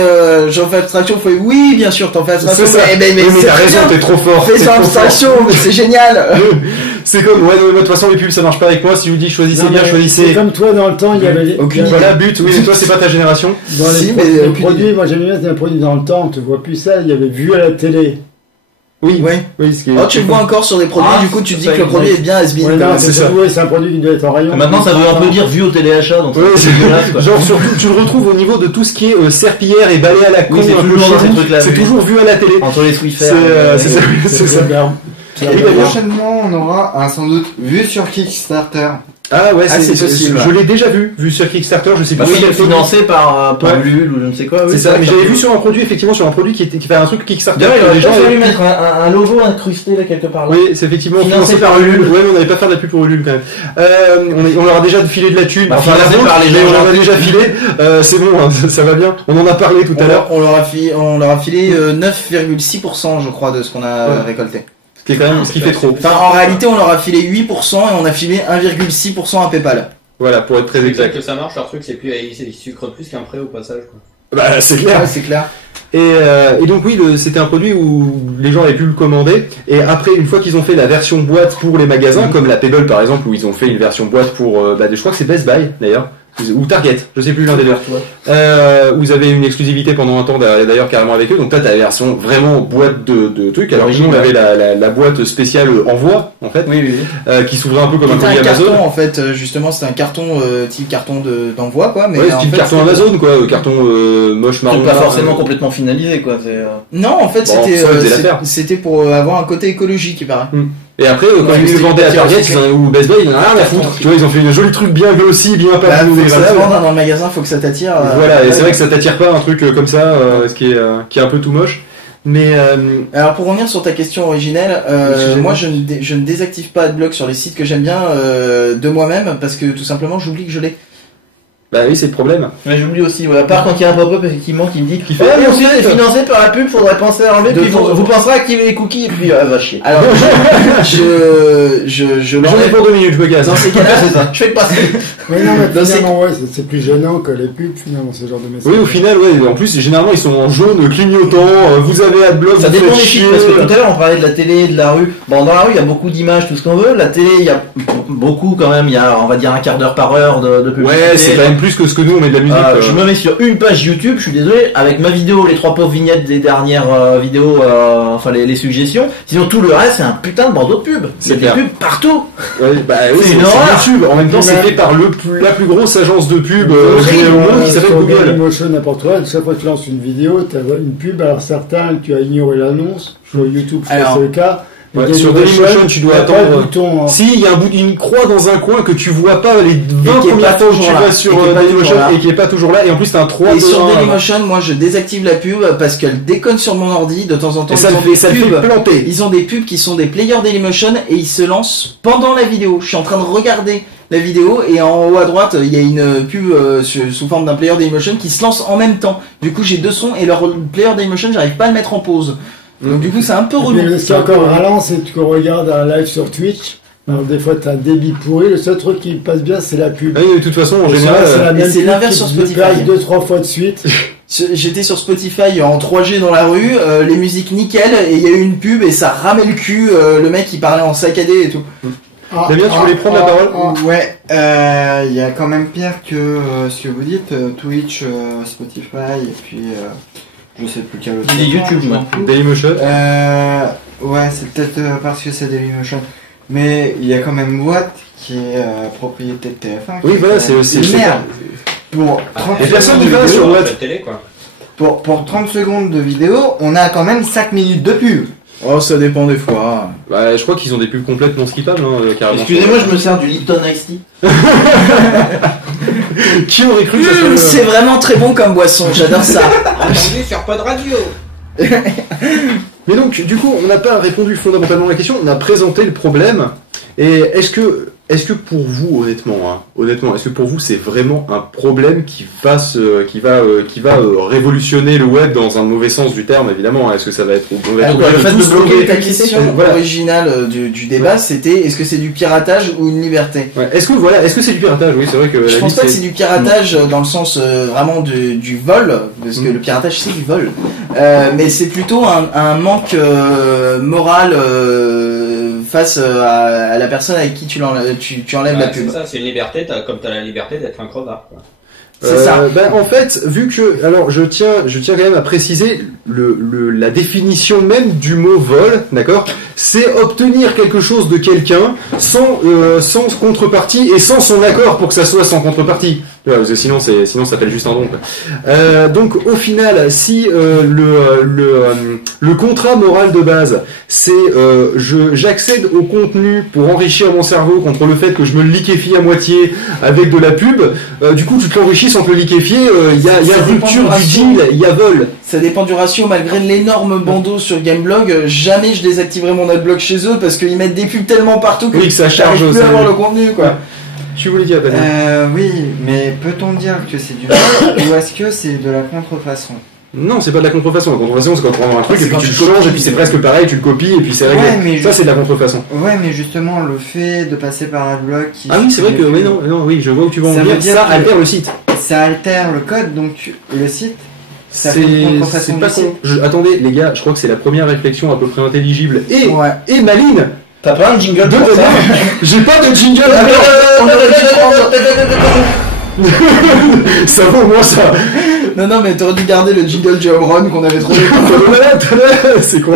j'en fais abstraction, faut oui, bien sûr, t'en fais abstraction. C'est ça. Mais t'as raison, t'es trop fort. Fais sans abstraction, mais c'est génial. C'est comme, ouais, de toute façon, les pubs ça marche pas avec moi. Si je vous dis choisissez bien, choisissez. C'est comme toi dans le temps, il y avait. Voilà, but, oui, mais toi c'est pas ta génération. Dans les produits, moi j'aime bien, c'est un produit dans le temps, tu vois plus ça, il y avait vu à la télé. Oui, ce qui est... tu le vois encore sur des produits, du coup tu dis que le produit est bien has-been. Ouais, c'est ça. Oui, c'est un produit qui doit être en rayon. Maintenant ça veut un peu dire vu au téléachat, donc c'est dégueulasse quoi. Genre surtout tu le retrouves au niveau de tout ce qui est serpillière et balai à la con. C'est toujours vu à la télé. Entre les Swiffer. C'est ça. Prochainement on aura sans doute vu sur Kickstarter. Ah ouais, c'est possible. Je l'ai déjà vu sur Kickstarter, je sais pas si c'est financé par Ulule ou je ne sais quoi. C'est ça, mais j'avais vu sur un produit, effectivement, sur un produit qui fait un truc Kickstarter. Les gens avaient mettre un logo incrusté là quelque part. Oui, c'est effectivement financé par Ulule. Ouais, mais on n'avait pas fait de la pub pour Ulule quand même. On leur a déjà filé de la thune. Enfin, on leur a déjà filé. C'est bon, ça va bien. On en a parlé tout à l'heure. On leur a filé 9,6% je crois de ce qu'on a récolté. Ce qui est quand même, ce qui fait trop. Enfin, en réalité, on leur a filé 8% et on a filé 1,6% à PayPal. Voilà, pour être très exact. Que ça marche, leur truc, c'est plus, ils sucrent plus qu'un prêt au passage, quoi. Bah, c'est clair. Ouais, c'est clair. Et donc oui, c'était un produit où les gens avaient pu le commander. Et après, une fois qu'ils ont fait la version boîte pour les magasins, comme la Pebble par exemple, où ils ont fait une version boîte pour, je crois que c'est Best Buy d'ailleurs. Ou Target, je sais plus l'un des deux. Vous avez une exclusivité pendant un temps d'ailleurs carrément avec eux. Donc là t'as la version vraiment boîte de trucs. Alors nous on avait la boîte spéciale envoi en fait, qui s'ouvrait un peu comme un colis Amazon. Carton en fait, justement c'était un carton type carton d'envoi quoi. Mais type carton Amazon quoi, carton moche marron. Pas forcément complètement finalisé quoi. Non en fait c'était pour avoir un côté écologique il paraît. Et après, quand ils le vendaient à Target ou Best Buy, ils en ont rien à foutre. Tu vois, ils ont fait une jolie truc bien glossy, bien pas dans le magasin, faut que ça t'attire. Voilà, et c'est vrai que ça t'attire pas un truc comme ça, ce qui est un peu tout moche. Mais alors pour revenir sur ta question originelle, moi je ne désactive pas AdBlock sur les sites que j'aime bien de moi-même parce que tout simplement j'oublie que je l'ai. Bah oui, c'est le problème. Mais j'oublie aussi, à part quand il y a un pop-up effectivement qui me dit mais mon site est financé par la pub, faudrait penser à enlever, puis vous penserez à activer les cookies, et puis va chier. Alors, je j'en ai pour 2 minutes, je me gaze. Dans ces cas-là, c'est ça. Je fais le passer. Mais non, mais finalement, c'est plus gênant que les pubs, finalement, ce genre de message. Oui, au final, ouais. En plus, généralement, ils sont en jaune, clignotant, vous avez AdBlock, ça dépend des sites, parce que tout à l'heure, on parlait de la télé, de la rue. Bon, dans la rue, il y a beaucoup d'images, tout ce qu'on veut. La télé, il y a beaucoup, quand même, il y a, on va dire, un quart d'heure par heure de publicité. Ouais, c'est quand même plus que ce que nous on met de la musique. Je me mets sur une page YouTube, je suis désolé, avec ma vidéo, les 3 pauvres vignettes des dernières vidéos, enfin les suggestions. Sinon tout le reste c'est un putain de bandeau de pub. C'est Il y a des pubs partout. Ouais, bah oui, C'est une horreur. c'est YouTube. En même temps, c'est fait par la plus grosse agence de pub au monde qui s'appelle Sur Google. Dailymotion, n'importe quoi, chaque fois que tu lances une vidéo, tu as une pub, alors certains, tu as ignoré l'annonce, sur YouTube, c'est le cas. Ouais, sur Dailymotion, tu dois attendre. Bouton, Si, il y a une croix dans un coin que tu vois pas les 20 qui est premières pas fois où toujours tu là. vas sur Et qui est pas Dailymotion toujours là. et qui est pas toujours là. Et en plus, t'as un 3 Et sur 2 1. Dailymotion, moi je désactive la pub parce qu'elle déconne sur mon ordi de temps en temps. Et ça ils le ont fait, des ça le pubs. fait planter. Ils ont des pubs qui sont des players Dailymotion et ils se lancent pendant la vidéo. Je suis en train de regarder la vidéo et en haut à droite il y a une pub sous forme d'un player Dailymotion qui se lance en même temps. Du coup j'ai 2 sons et leur player Dailymotion j'arrive pas à le mettre en pause. Donc du coup c'est un peu relou. Mais ce qui est encore ralent, c'est que tu regardes un live sur Twitch. Alors des fois t'as un débit pourri, le seul truc qui passe bien c'est la pub. Ah oui, de toute façon, en Et général, ça, c'est la même c'est pub l'inverse qui sur te Spotify. passe 2-3 fois de suite. J'étais sur Spotify en 3G dans la rue, les musiques nickel et il y a eu une pub et ça ramait le cul, le mec il parlait en saccadé et tout. Damien, tu voulais prendre la parole? Ouais, il y a quand même pire que ce que vous dites, Twitch, Spotify, et puis je sais plus quel autre. J'ai dit YouTube, moi. Dailymotion. Ouais, c'est peut-être parce que c'est Dailymotion. Mais il y a quand même Watt qui est propriété de TF1. Oui, voilà, c'est une merde. Pour 30 Et personne secondes ne va de sur vidéo, Watt. télé, quoi. pour 30 secondes de vidéo, on a quand même 5 minutes de pub. Oh ça dépend des fois. Bah, je crois qu'ils ont des pubs complètement skippables, carrément. Excusez-moi, je me sers du Lipton Iced Tea. Qui aurait cru que ça serait C'est vraiment très bon comme boisson, j'adore ça. Entendu sur Pod Radio. Mais donc, du coup, on n'a pas répondu fondamentalement à la question, on a présenté le problème. Et est-ce que pour vous, honnêtement, est-ce que pour vous c'est vraiment un problème qui va révolutionner le web dans un mauvais sens du terme, évidemment? Est-ce que ça va être au mauvais Alors, tour le fait de tous bloquer ta bloquer question Voilà. originale du débat, c'était est-ce que c'est du piratage ou une liberté? Ouais. Est-ce que c'est du piratage? Oui, c'est vrai que Je la pense liste pas que c'est du piratage dans le sens vraiment du vol, parce que le piratage c'est du vol, mais c'est plutôt un manque moral face à la personne avec qui tu enlèves la pub. C'est ça, c'est une liberté, comme t'as la liberté d'être un crevard, quoi. C'est ça. En fait, vu que, alors je tiens quand même à préciser la définition même du mot vol, d'accord? C'est obtenir quelque chose de quelqu'un sans contrepartie et sans son accord pour que ça soit sans contrepartie. Ouais, parce que sinon ça s'appelle juste un don, quoi. Donc au final, si le contrat moral de base, c'est j'accède au contenu pour enrichir mon cerveau contre le fait que je me le liquéfie à moitié avec de la pub, du coup tu te l'enrichis sans te le liquéfier, il y a rupture du deal, il y a vol. Ça dépend du ratio, malgré l'énorme bandeau sur Gameblog, jamais je désactiverai mon adblock chez eux parce qu'ils mettent des pubs tellement partout que Oui, que ça charge j'arrive plus aussi. à avoir le contenu, quoi. Tu voulais dire, Daniel? Oui, mais peut-on dire que c'est du vol ou est-ce que c'est de la contrefaçon? Non, c'est pas de la contrefaçon. La contrefaçon, c'est quand tu prends un truc C'est et puis quand tu le tu copies. changes et puis c'est presque pareil, tu le copies et puis c'est réglé. Ouais, mais Ça, c'est de la contrefaçon. Ouais, mais justement, le fait de passer par AdBlock qui... Ah oui, c'est vrai que, oui, oui, je vois où tu vas en Ça veut venir. dire Ça que- altère le site. Ça altère le code, donc le site... Ça C'est fait une contrefaçon pas du site. con. Attendez, les gars, je crois que c'est la première réflexion à peu près intelligible Ouais. et maline. T'as pas un jingle de pour ça? Daniel. J'ai pas de jingle. On aurait dû prendre- Ça vaut au moins ça. Non, mais t'aurais dû garder le jingle du home run qu'on avait trouvé. C'est con.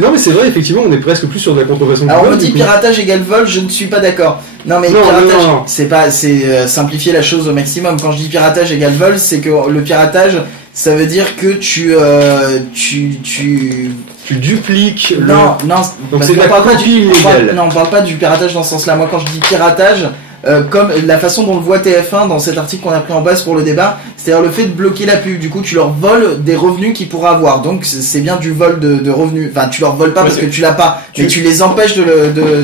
Non mais c'est vrai, effectivement, on est presque plus sur de la contrefaçon. Alors on me du dit coup. piratage égale vol, je ne suis pas d'accord. Non mais Non, piratage, non. c'est simplifier la chose au maximum. Quand je dis piratage égale vol, c'est que le piratage, ça veut dire que tu Tu dupliques le... non, Donc parce c'est de qu'on la parle pas copie du- on parle- illégale. non, on parle pas du piratage dans ce sens-là. Moi, quand je dis piratage, comme la façon dont le voit TF1 dans cet article qu'on a pris en base pour le débat, c'est-à-dire le fait de bloquer la pub. Du coup, tu leur voles des revenus qu'ils pourraient avoir. Donc, c'est bien du vol de revenus. Enfin, tu leur voles pas parce que tu l'as pas, mais tu les empêches de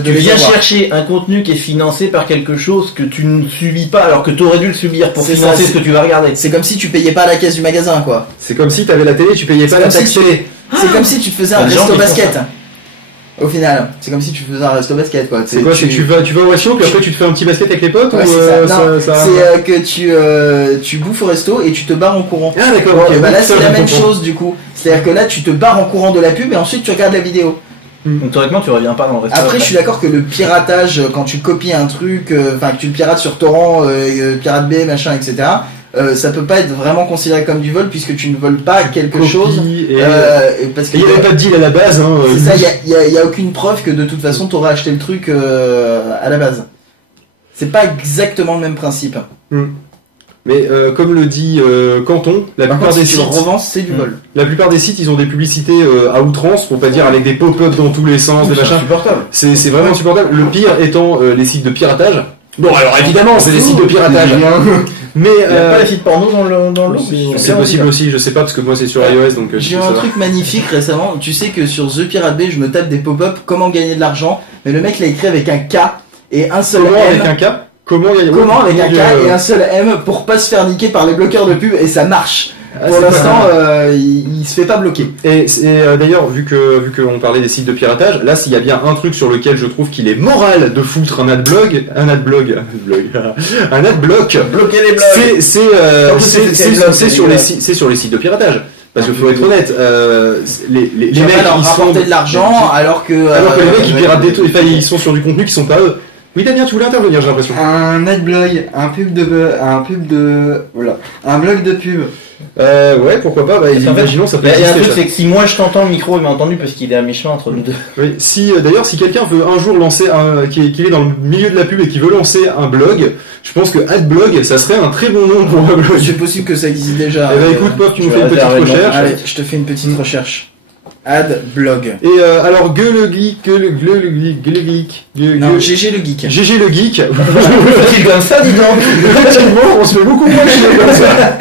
Tu les viens avoir. chercher un contenu qui est financé par quelque chose que tu ne subis pas alors que tu aurais dû le subir pour C'est financer ça, ce que tu vas regarder. C'est comme si tu payais pas à la caisse du magasin, quoi. C'est comme si t'avais la télé, tu payais pas C'est la comme taxe si tu- télé. C'est comme si tu te faisais un Les gens resto qui font basket. Au final, c'est comme si tu faisais un resto basket, quoi. C'est quoi, c'est que tu vas au ratio, puis après tu te fais un petit basket avec les potes Ouais, ou c'est ça. Non, ça... c'est que tu bouffes au resto et tu te barres en courant. Ah d'accord, ok. Bah là ça, c'est je la même comprends. chose du coup. C'est-à-dire que là tu te barres en courant de la pub et ensuite tu regardes la vidéo. Donc théoriquement, tu reviens pas dans le restaurant. Après, je suis d'accord que le piratage, quand tu copies un truc, enfin que tu le pirates sur torrent, pirate B, machin, etc. Ça peut pas être vraiment considéré comme du vol puisque tu ne voles pas quelque chose. Parce qu'il n'y avait pas de deal à la base. Hein, c'est ça, il y a aucune preuve que de toute façon tu aurais acheté le truc à la base. C'est pas exactement le même principe. Mais comme le dit Canton, la plupart des sites, c'est du vol. La plupart des sites, ils ont des publicités à outrance, pour pas dire avec des pop-up dans tous les sens, des machins. C'est vraiment insupportable. Le pire étant les sites de piratage. Bon, alors évidemment, c'est des sites de piratage. Mais il n'y a pas les sites porno dans le lot. C'est possible aussi, je sais pas parce que moi c'est sur iOS donc. J'ai eu un truc magnifique récemment. Tu sais que sur The Pirate Bay, je me tape des pop-up comment gagner de l'argent, mais le mec l'a écrit avec un K et un seul M. Avec un K. Comment avec un K et un seul M pour pas se faire niquer par les bloqueurs de pub et ça marche. Pour l'instant, il se fait pas bloquer. Et d'ailleurs, vu qu'on parlait des sites de piratage, là, s'il y a bien un truc sur lequel je trouve qu'il est moral de foutre un adblock, bloquer les blogs, c'est sur les sites de piratage. Parce qu'il faut être honnête, les mecs ils rapporter de l'argent alors que les mecs ils piratent des trucs, ils sont sur du contenu qui sont pas eux. Oui Damien, tu voulais intervenir, j'ai l'impression. Un adblog, un blog de pub. Ouais, pourquoi pas, imaginons ça peut exister. Il y a un truc, ça. c'est que si moi je t'entends, le micro il m'a entendu parce qu'il est à mi-chemin entre nous deux. Oui, d'ailleurs, si quelqu'un veut un jour lancer qu'il est dans le milieu de la pub et qui veut lancer un blog, je pense que Adblog, ça serait un très bon nom pour un blog. C'est possible que ça existe déjà. Eh ben écoute, Pop, tu nous fais une petite recherche. Allez, je te fais une petite recherche. Adblog. Et alors, GG le Geek. Non, GG le Geek. GG le Geek. C'est comme ça, dis donc. Effectivement, on se fait beaucoup moins chier comme ça.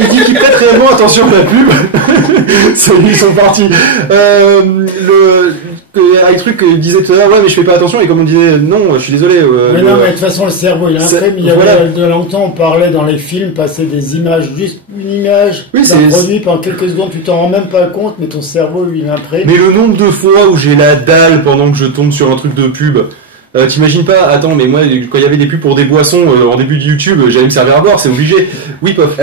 Il dit qu'il prête réellement attention à la pub. Ça, ils sont partis. Un truc qu'il disait tout à l'heure, ouais, mais je fais pas attention, et comme on disait, non, je suis désolé. Mais non, mais de toute façon, le cerveau, il imprime. Il y a de longtemps, on parlait dans les films, passer des images, juste une image d'un produit, pendant quelques secondes, tu t'en rends même pas compte, mais ton cerveau, lui, il imprime. Mais le nombre de fois où j'ai la dalle pendant que je tombe sur un truc de pub, t'imagines pas, attends, mais moi, quand il y avait des pubs pour des boissons en début de YouTube, j'allais me servir à boire, c'est obligé. Oui, Pof.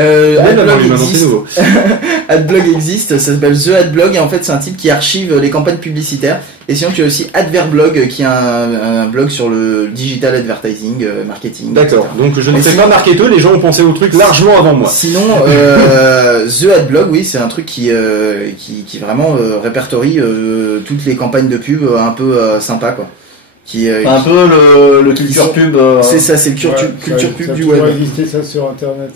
Adblog existe, ça s'appelle The Adblog, et en fait, c'est un type qui archive les campagnes publicitaires. Et sinon, tu as aussi Adverblog, qui est un blog sur le digital advertising, marketing. D'accord. Donc, je ne sais pas marketeux, les gens ont pensé au truc largement avant moi. Sinon, The Adblog, oui, c'est un truc qui vraiment répertorie toutes les campagnes de pub un peu sympa, quoi. Un peu le culture pub. C'est ça, c'est le culture pub du web. Ça exister ça sur internet.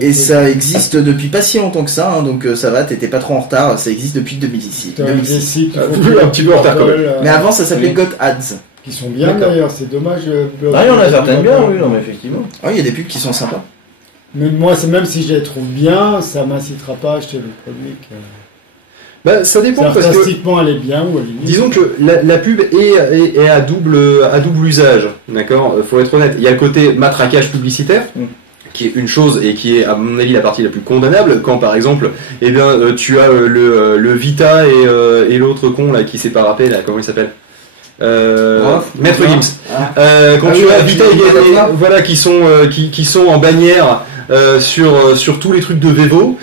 Et ça existe depuis pas si longtemps que ça, hein, donc ça va, t'étais pas trop en retard, ça existe depuis 2006. Un petit peu en retard quand même. Mais avant ça s'appelait Got Ads. Qui sont bien d'ailleurs, c'est dommage. Il y en a certaines bien, oui, non, mais effectivement. Ah, il y a des pubs qui sont sympas. Mais moi, même si je les trouve bien, ça m'incitera pas à acheter le produit. Bah, ça dépend parce que artistiquement elle est bien ou elle est disons que la pub est à double usage, d'accord. Faut être honnête. Il y a le côté matraquage publicitaire, qui est une chose et qui est à mon avis la partie la plus condamnable. Quand par exemple, tu as le Vita et l'autre con là qui s'est pas rappelé là, comment il s'appelle? Maître Gims. Quand tu as Vita et voilà qui sont en bannière. Sur tous les trucs de Vevo,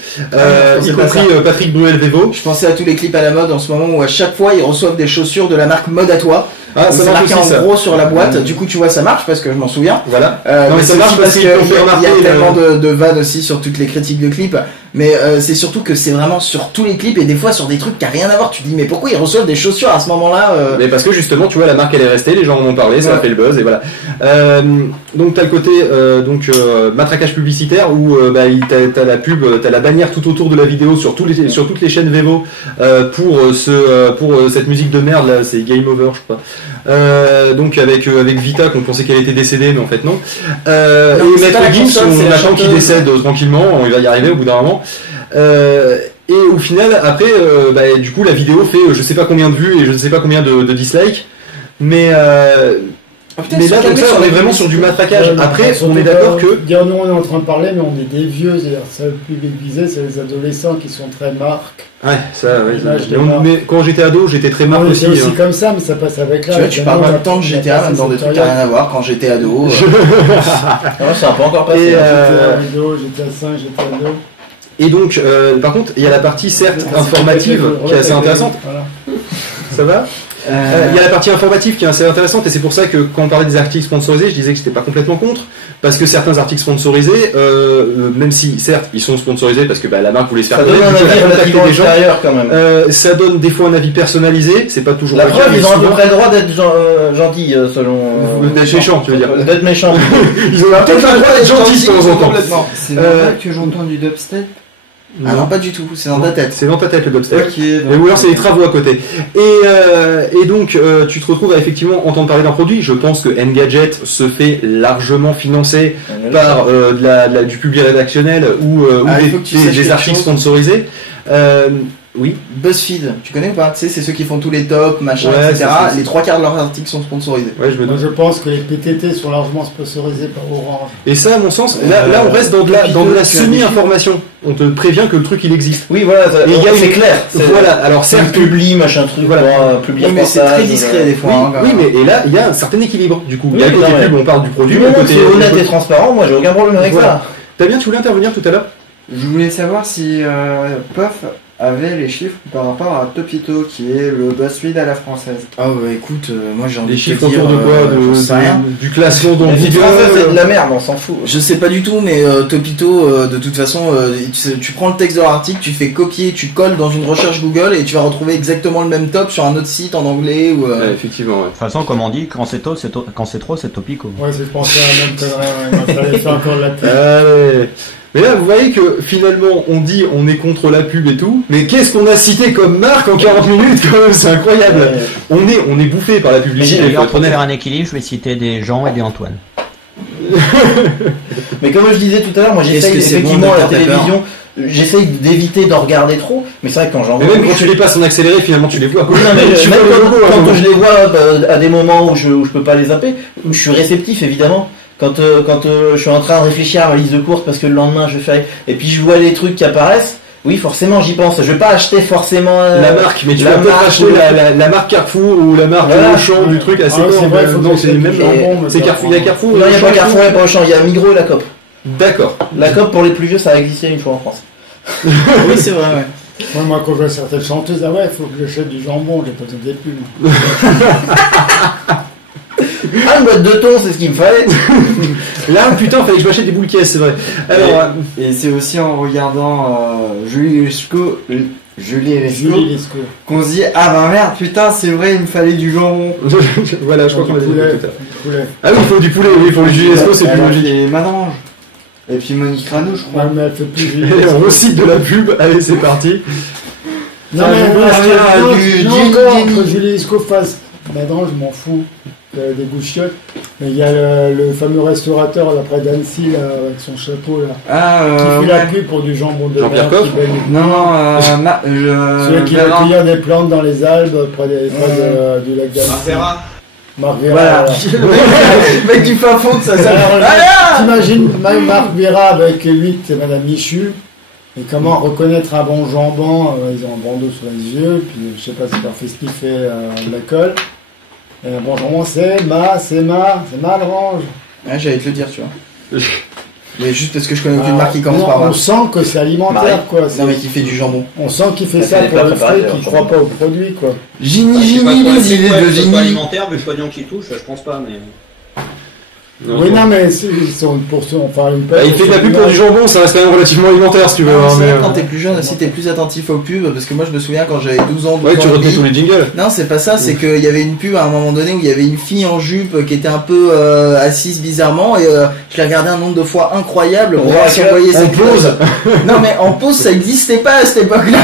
y compris Patrick Bruel Vevo. Je pensais à tous les clips à la mode en ce moment où à chaque fois ils reçoivent des chaussures de la marque Mode à toi. Ah, ça marche aussi, en gros sur la boîte. Du coup, tu vois, ça marche parce que je m'en souviens. Voilà. Non, mais ça marche parce qu'il y a tellement de vannes aussi sur toutes les critiques de clips. Mais c'est surtout que c'est vraiment sur tous les clips et des fois sur des trucs qui a rien à voir. Tu te dis mais pourquoi ils reçoivent des chaussures à ce moment-là Mais parce que justement, tu vois, la marque elle est restée, les gens en ont parlé, ça a fait le buzz et voilà. Donc t'as le côté matraquage publicitaire où t'as la pub, t'as la bannière tout autour de la vidéo sur toutes les chaînes Vevo pour cette musique de merde là, c'est Game Over je crois. Donc avec Vita qu'on pensait qu'elle était décédée mais en fait non. Et Maître Gims on attend qu'il décède tranquillement, on va y arriver au bout d'un moment. Et au final après du coup la vidéo fait je sais pas combien de vues et je ne sais pas combien de dislikes mais mais là donc ça on est vraiment sur du matraquage. Après on est d'accord que nous on est en train de parler mais on est des vieux, c'est-à-dire ça le public visé c'est les adolescents qui sont très marques. Ouais, ça, ouais. Mais quand j'étais ado, j'étais très marque aussi. C'est aussi comme ça, mais ça passe avec l'âge. Tu parles même temps de GTA, même dans des trucs qui n'ont rien à voir. Quand j'étais ado. Ça n'a pas encore passé. GTA 5, GTA 2. Et donc, par contre, il y a la partie certes informative qui est assez intéressante. Voilà. ça va. Il y a la partie informative qui est assez intéressante et c'est pour ça que quand on parlait des articles sponsorisés, je disais que j'étais pas complètement contre, parce que certains articles sponsorisés, même si certes ils sont sponsorisés parce que la marque voulait se faire connaître, des gens, quand même. Ça donne des fois un avis personnalisé, c'est pas toujours la preuve, ils ont à peu près le droit d'être gentils selon. D'être méchants, tu veux dire. D'être méchants. Ils ont peut-être le droit d'être gentils de temps en temps. C'est normal que j'entends du dubstep. Ah non, pas du tout, c'est dans ta tête. C'est dans ta tête le dubstep. Ok. Ou alors c'est les travaux à côté. Et donc tu te retrouves à effectivement entendre parler d'un produit. Je pense que Engadget se fait largement financer par du public rédactionnel ou des articles sponsorisés. Oui. BuzzFeed, tu connais ou pas? Tu sais, c'est ceux qui font tous les tops, machin, etc. Les 3/4 de leurs articles sont sponsorisés. Ouais, je pense que les PTT sont largement sponsorisés par Orange. Et ça, à mon sens, là on reste dans de la semi-information. On te prévient que le truc il existe. Oui, voilà, c'est clair. Voilà, alors certes, publie, machin truc, publie. Mais c'est très discret des fois. Oui, mais là, il y a un certain équilibre, du coup. Il y a le côté pub, on parle du produit. Le côté honnête et transparent, moi j'ai aucun problème avec ça. Damien, tu voulais intervenir tout à l'heure? Je voulais savoir si Puff avait les chiffres par rapport à Topito, qui est le BuzzFeed à la française. Ah bah écoute, moi j'ai envie de dire... Les chiffres autour de quoi du classement dont vidéo... c'est de la merde, on s'en fout. Je sais pas du tout, mais Topito, de toute façon, tu prends le texte de l'article, tu fais copier, tu colles dans une recherche Google et tu vas retrouver exactement le même top sur un autre site en anglais ou... effectivement, ouais. De toute façon, comme on dit, quand c'est trop, c'est Topico. Ouais, je pensais à la même connerie, il fallait faire encore la pub. Mais là, vous voyez que finalement, on dit on est contre la pub et tout, mais qu'est-ce qu'on a cité comme marque en 40 minutes quand même, c'est incroyable. On est bouffé par la publicité. Pour faire un équilibre, je vais citer des Jean et des Antoine. Mais comme je disais tout à l'heure, moi j'essaye effectivement à la télévision, j'essaye d'éviter d'en regarder trop, mais c'est vrai que quand j'en vois... Même quand tu les passes en accéléré, finalement tu les vois. Non, mais quand je les vois à des moments où je peux pas les zapper, je suis réceptif évidemment. Quand je suis en train de réfléchir à ma liste de courses parce que le lendemain je vais faire... Et puis je vois les trucs qui apparaissent, oui forcément j'y pense. Je vais pas acheter forcément la marque, mais tu vas peut-être acheter la marque Carrefour ou la marque Auchan, du truc assez c'est vrai, c'est le même jambon. C'est Carrefour, il y a Carrefour. Non, il n'y a pas Carrefour et pas Auchan, il y a Migros et la Coop. D'accord. La Coop pour les plus vieux ça a existé une fois en France. Oui c'est vrai, ouais. Moi quand je vois certaines chanteuses, il faut que j'achète du jambon, j'ai pas besoin des pubs. Ah, une boîte de thon, c'est ce qu'il me fallait. Là, putain, fallait que je m'achète des boules caisses, c'est vrai. Alors, et c'est aussi en regardant Julie Lescaut qu'on se dit ah bah merde, putain, c'est vrai, il me fallait du jambon. Voilà, je crois qu'on a dit tout à l'heure. Ah oui, il faut du poulet, oui, pour le Julie Lescaut, c'est plus logique. Et Madange. Et puis Monique Rano, je crois. Ouais, mais elle fait plus on recite de la pub, allez, c'est parti. Non, mais encore que Julie Lescaut fasse Madange, je m'en fous. Des gouchiottes, mais il y a le fameux restaurateur là près d'Annecy là, avec son chapeau là, qui fait la pub pour du jambon de mer. Celui qui va cueillir des plantes dans les Alpes près du lac d'Annecy. Marc Vera. Mec du fin fond de ça. T'imagines Marc Vera avec 8 et Madame Michu. Et comment reconnaître un bon jambon? Ils ont un bandeau sur les yeux, puis je sais pas si leur fait sniffer de la colle. Bon jambon, c'est Malrange. Ouais, j'allais te le dire, tu vois. Mais juste parce que je connais aucune marque qui commence par là. On sent que c'est alimentaire, quoi. Non, mais qui fait du jambon. On sent qu'il fait ça pour le fruit, qu'il croit pas au produit, quoi. Gini, les idées de C'est Gini. pas alimentaire, vu le pognon qui touche, je pense pas, mais... Oui, non, mais ils sont pour ça, enfin, il fait de la pub pour du jambon, ça reste quand même relativement alimentaire si tu veux. Quand t'es plus jeune aussi, t'es plus attentif aux pubs, parce que moi je me souviens quand j'avais 12 ans. Ouais, tu retenais tous les jingles. Non, c'est pas ça, c'est qu'il y avait une pub à un moment donné où il y avait une fille en jupe qui était un peu assise bizarrement, et je l'ai regardé un nombre de fois incroyable pour voir si on voyait ses pause. Non, mais en pause ça existait pas à cette époque-là.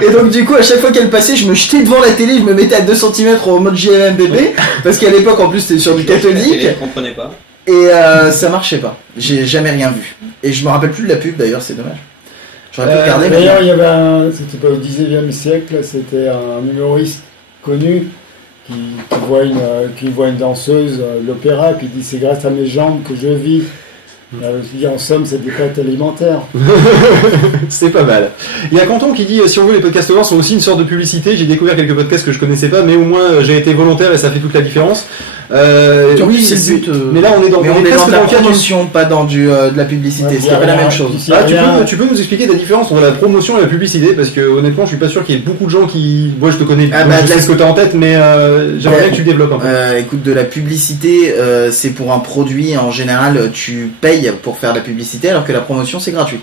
Et donc du coup, à chaque fois qu'elle passait, je me jetais devant la télé, je me mettais à 2 cm au mode JMM bébé, parce qu'à l'époque en plus c'était sur du catholique. Je comprenais pas. Et ça marchait pas. J'ai jamais rien vu. Et je me rappelle plus de la pub d'ailleurs, c'est dommage. J'aurais pu regarder. D'ailleurs, il y avait c'était pas au 19e siècle, c'était un humoriste connu qui voit une danseuse de l'opéra et puis il dit c'est grâce à mes jambes que je vis. En somme, c'est des pâtes alimentaires. C'est pas mal. Il y a Canton qui dit si on veut, les podcasts sont aussi une sorte de publicité. J'ai découvert quelques podcasts que je connaissais pas, mais au moins j'ai été volontaire et ça fait toute la différence. Oui, c'est le but. Mais là, on est dans, Mais on est dans presque de la le cas d'une- promotion, pas dans de la publicité. Ouais, Ce qui est pas la même chose. Ah, tu peux nous expliquer la différence entre la promotion et la publicité, parce que honnêtement, je suis pas sûr qu'il y ait beaucoup de gens qui. Moi, je te connais, Ah, donc bah, je de sais la- ce que t'as en tête, mais j'aimerais bien que tu développes un peu. Écoute, de la publicité, c'est pour un produit en général, tu payes pour faire de la publicité, alors que la promotion c'est gratuit.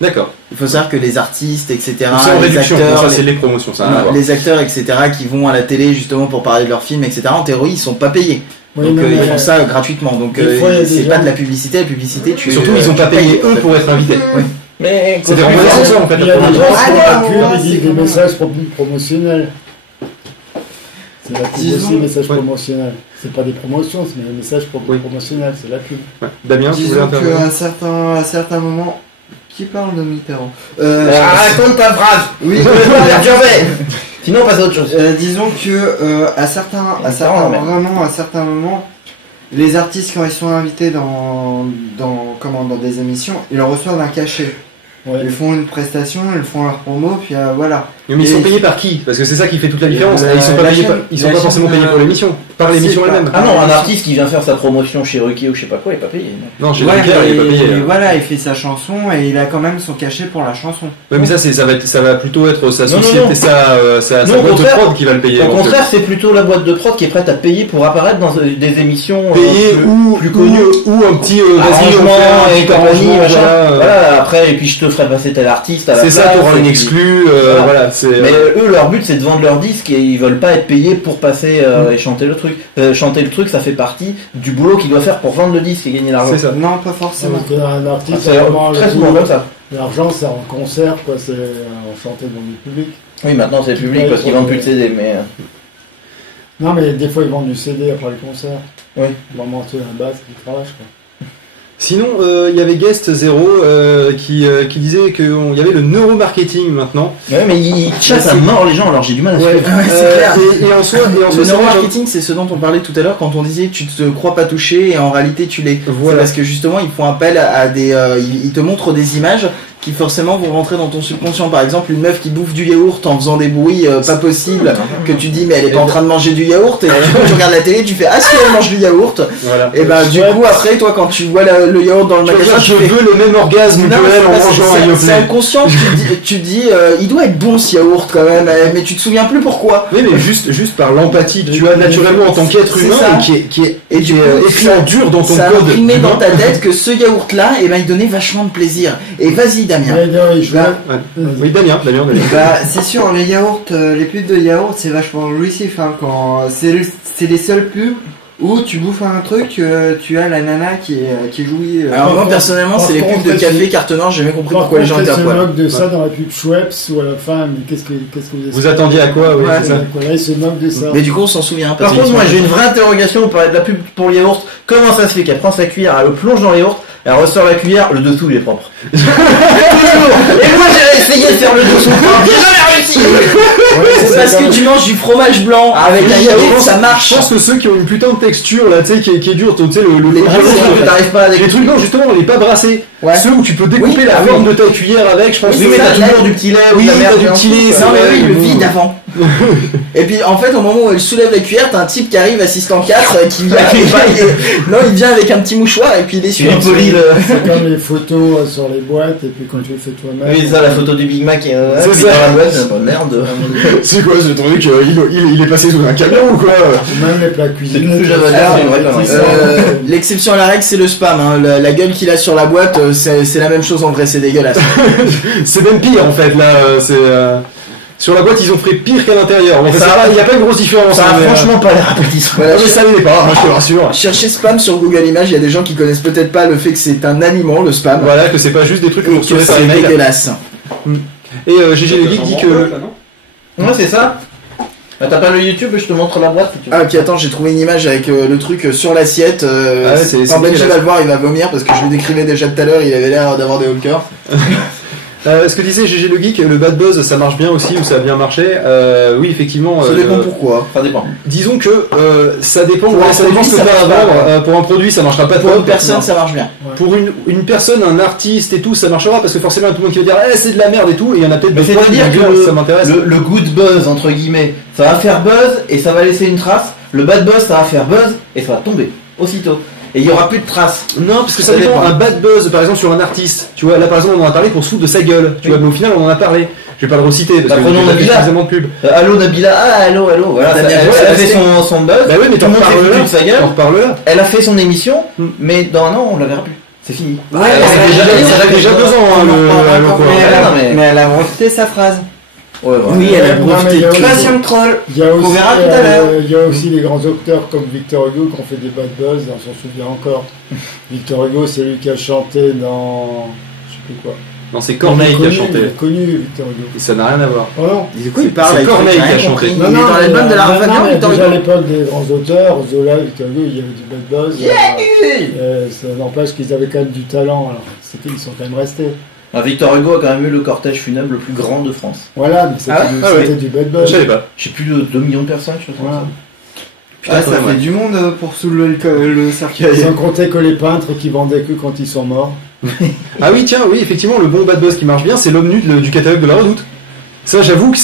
D'accord. Il faut savoir que les artistes, etc., Donc c'est en les réduction. acteurs, Ça, c'est les promotions, ça. a rien à voir. les acteurs, etc., qui vont à la télé justement pour parler de leurs films, etc., en théorie, ils sont pas payés. Oui, Donc mais ils font ça gratuitement. Donc des fois, il y a c'est des pas gens- de la publicité. La publicité, tu Et surtout, ils ont tu pas payé payes, eux pour être invités. Mais C'est des reconnaissances, en fait. Il y a des gens Ah, qui non, font la ouais, pub, ils c'est disent des comment messages promotionnels. C'est la pub aussi, message Ouais. promotionnel. C'est pas des promotions, c'est des messages Oui. promotionnels, c'est la pub. Ouais. Damien, tu voulais Disons intervenir? qu'à un certain moment, qui parle de Mitterrand Raconte ta phrase. Oui. Sinon, on passe à autre chose. Disons que à certains moments, les artistes quand ils sont invités dans des émissions, ils reçoivent un cachet. Ouais. Ils font une prestation, ils font leur promo, puis voilà. Mais ils sont Et- payés par qui? Parce que c'est ça qui fait toute la différence. La- Ils sont pas la payés chaîne- par- ils sont la pas forcément chaîne, payés pour l'émission, par l'émission c'est elle-même. Ah non, un artiste qui vient faire sa promotion chez Ruki ou je sais pas quoi, il est pas payé. Non, j'ai Ouais, il est pas mais payé. hein. voilà, il fait sa chanson et il a quand même son cachet pour la chanson. Ouais, mais ça va plutôt être sa Non, non, société, non. sa Non, au boîte de contraire- prod qui va le payer. Au éventuellement. contraire, c'est plutôt la boîte de prod qui est prête à payer pour apparaître dans des émissions Payé plus connu ou un petit vas-y, on fait arrangement un et petit compagnie, arrangement, machin. voilà. Voilà, après, et puis je te ferai passer tel artiste à la C'est ça, place, t'auras et une puis- exclue, Voilà. voilà, c'est. Mais eux, leur but, c'est de vendre leur disque et ils veulent pas être payés pour passer et chanter le truc. Chanter le truc, ça fait partie du boulot qu'il doit faire pour vendre le disque et gagner l'argent. C'est ça. Non, pas forcément. Parce qu'un artiste, C'est vraiment, très souvent comme ça. l'argent, c'est en concert, quoi, c'est en chanter devant le public. Oui, maintenant c'est public parce qu'ils vendent plus de CD, mais. Non, mais des fois, ils vendent du CD après les concerts. Oui. Vraiment, c'est un base qui cravache, quoi. Sinon, il y avait Guest Zero qui disait qu'il y avait le neuromarketing maintenant. Ouais, mais ils chassent à mort les gens, alors j'ai du mal à suivre. c'est clair. Et en soi, Le c'est vrai, neuromarketing, c'est ce dont on parlait tout à l'heure quand on disait tu te crois pas touché et en réalité tu l'es. Voilà. C'est parce que justement ils font appel à des, ils te montrent des images qui forcément vont rentrer dans ton subconscient. Par exemple, une meuf qui bouffe du yaourt en faisant des bruits pas possibles, que tu dis mais elle est pas en train de manger du yaourt, et quand tu regardes la télé tu fais ah si elle mange du yaourt. voilà. Et ben du coup après toi quand tu vois le yaourt dans le magasin Je tu fais veux le même orgasme non, que mais elle en c'est pas- mangeant un c'est Yoplait. inconscient, tu dis il doit être bon ce yaourt quand même, mais tu te souviens plus pourquoi. Oui, mais juste par l'empathie que tu as naturellement en tant qu'être C'est humain ça. et qui est Et du coup, écrit en dur dans ton ça a code. imprimé humain. dans ta tête que ce yaourt là, et ben il donnait vachement de plaisir. Et vas-y Damien. Ouais, non, ils jouent- Bah, Ouais. Oui, Damien. Bah, c'est sûr, les yaourts, les pubs de yaourt, c'est vachement jouissif, hein, quand c'est les seules pubs où tu bouffes un truc, tu as la nana qui jouit. Alors moi personnellement c'est les pubs de café carte noire, j'ai jamais compris pourquoi les gens étaient à se poil. moquent de ça dans la pub Schweppes ou à la fin, mais qu'est-ce que vous Vous attendiez à quoi? Oui, Ouais, c'est ça. Là, ils se moquent de ça. Mais du coup on s'en souvient. Par contre, moi j'ai une vraie interrogation, on parlait de la pub pour le yaourt. Comment ça se fait qu'elle prend sa cuillère, elle le plonge dans le yaourt, elle ressort la cuillère, le dessous il est propre. Toujours. Et moi j'ai essayé de faire le dessous propre, j'ai jamais réussi. C'est parce que tu manges du fromage blanc avec un yaourt, ça marche. Je pense que ceux qui ont une putain de texture là, tu sais, qui est dure, tu sais, le Les congélateur, brassés, en fait. t'arrives pas à Les trucs, non, justement, les pas brassés. Ouais. Ceux où tu peux découper Oui, la ah forme oui. de ta cuillère avec, je pense Oui, que Oui, mais ça, t'as là, toujours du petit lait ou oui, de la merde. t'as du petit lait, c'est Non mais vrai, oui, le bon. vide avant. Et puis en fait au moment où elle soulève la cuillère, t'as un type qui arrive assistant 4 qui vient non il vient avec un petit mouchoir et puis il essuie Il un peu polie le. C'est comme les photos sur les boîtes, et puis quand tu le fais toi-même. Oui, ça, la photo du Big Mac et C'est puis ça. dans la boîte, bah, merde. C'est quoi ce truc? Il est passé sous un camion ou quoi? Même les plats cuisinés. tout ce que j'avais à dire, c'est une vraie connerie. l'exception à la règle c'est le spam, hein. La gueule qu'il a sur la boîte c'est la même chose en vrai, c'est dégueulasse. C'est même pire en fait là. Sur la boîte ils ont fait pire qu'à l'intérieur. Donc, ça c'est a- pas- il n'y a pas une grosse différence. Ça hein, a mais, franchement pas l'air appétissant. Voilà, mais ça l'est pas, hein, je te rassure. cherchez spam sur Google Images, il y a des gens qui connaissent peut-être pas le fait que c'est un aliment le spam. Voilà, que c'est pas juste des trucs que Et vous que recevez par c'est email. dégueulasse. Et GG le Geek dit que. Ouais, c'est ça. Bah, t'as pas le YouTube, je te montre la boîte si tu veux. Ah ok attends, j'ai trouvé une image avec le truc sur l'assiette. Ah ouais, c'est Quand Benji dégueulasse. va le voir, il va vomir parce que je le décrivais déjà tout à l'heure, il avait l'air d'avoir des haulkers. Ce que disait GG le Geek, le bad buzz ça marche bien aussi ou ça a bien marché. Oui, effectivement. Ça dépend pourquoi. Ça dépend. Disons que ça dépend. Pour Ouais, un ça dépend produit, ce que ça tu as à marche pas, vendre. Pour un produit, ça marchera pas Pour top. une personne ça marche bien. Pour une personne, un artiste et tout, ça marchera parce que forcément tout le monde qui va dire c'est de la merde et tout, et il y en a peut-être Mais d'autres qui c'est-à-dire vont dire, que ça m'intéresse. le good buzz, entre guillemets, ça va faire buzz et ça va laisser une trace. le bad buzz ça va faire buzz et ça va tomber aussitôt. Et il y aura plus de traces. Non, parce que ça dépend. Un bad buzz, par exemple, sur un artiste. Tu vois, là, par exemple, on en a parlé pour se foutre de sa gueule. Tu vois, mais au final, on en a parlé. Je vais pas le reciter parce que prenons j'ai Nabila. suffisamment de pub. Allô Nabila, allô. Voilà, elle a fait son buzz. Bah oui, mais tout le monde s'est foutu de sa gueule. t'en reparles là. Elle a fait son émission, mais dans un an, on la verra plus. C'est fini. Ouais, Ça a déjà 2 ans, Mais elle a refait sa phrase. Ouais, Oui, elle a Non, mais profité il y a de aussi- Création de troll. Il y a aussi, On verra tout à l'heure. il y a aussi des grands auteurs comme Victor Hugo qui ont fait des bad buzz, on s'en souvient encore. Victor Hugo, c'est lui qui a chanté dans. Je sais plus quoi. Non, c'est Corneille qui a Il chanté. est connu, Victor Hugo. Ça n'a rien à voir. Oh non. De quoi il parle? C'est Corneille qui a J'ai rien chanté. compris. Il est dans l'album de la Rafabian, mais Victor déjà à Hugo. l'époque des grands auteurs, Zola, Victor Hugo, il y avait du bad buzz. Ça n'empêche qu'ils avaient quand même du talent. Alors, ils sont quand même restés. Victor Hugo a quand même eu le cortège funèbre le plus grand de France. Voilà, mais c'était c'était du bad Je buzz. savais pas. J'ai plus de 2 millions de personnes, je crois. Voilà. Ah, ça fait du monde pour soulever le cercueil. Sans compter que les peintres qui vendaient que quand ils sont morts. Ah oui, tiens, oui, effectivement, le bon bad buzz qui marche bien, c'est l'homme nu du catalogue de la Redoute. Ça, j'avoue que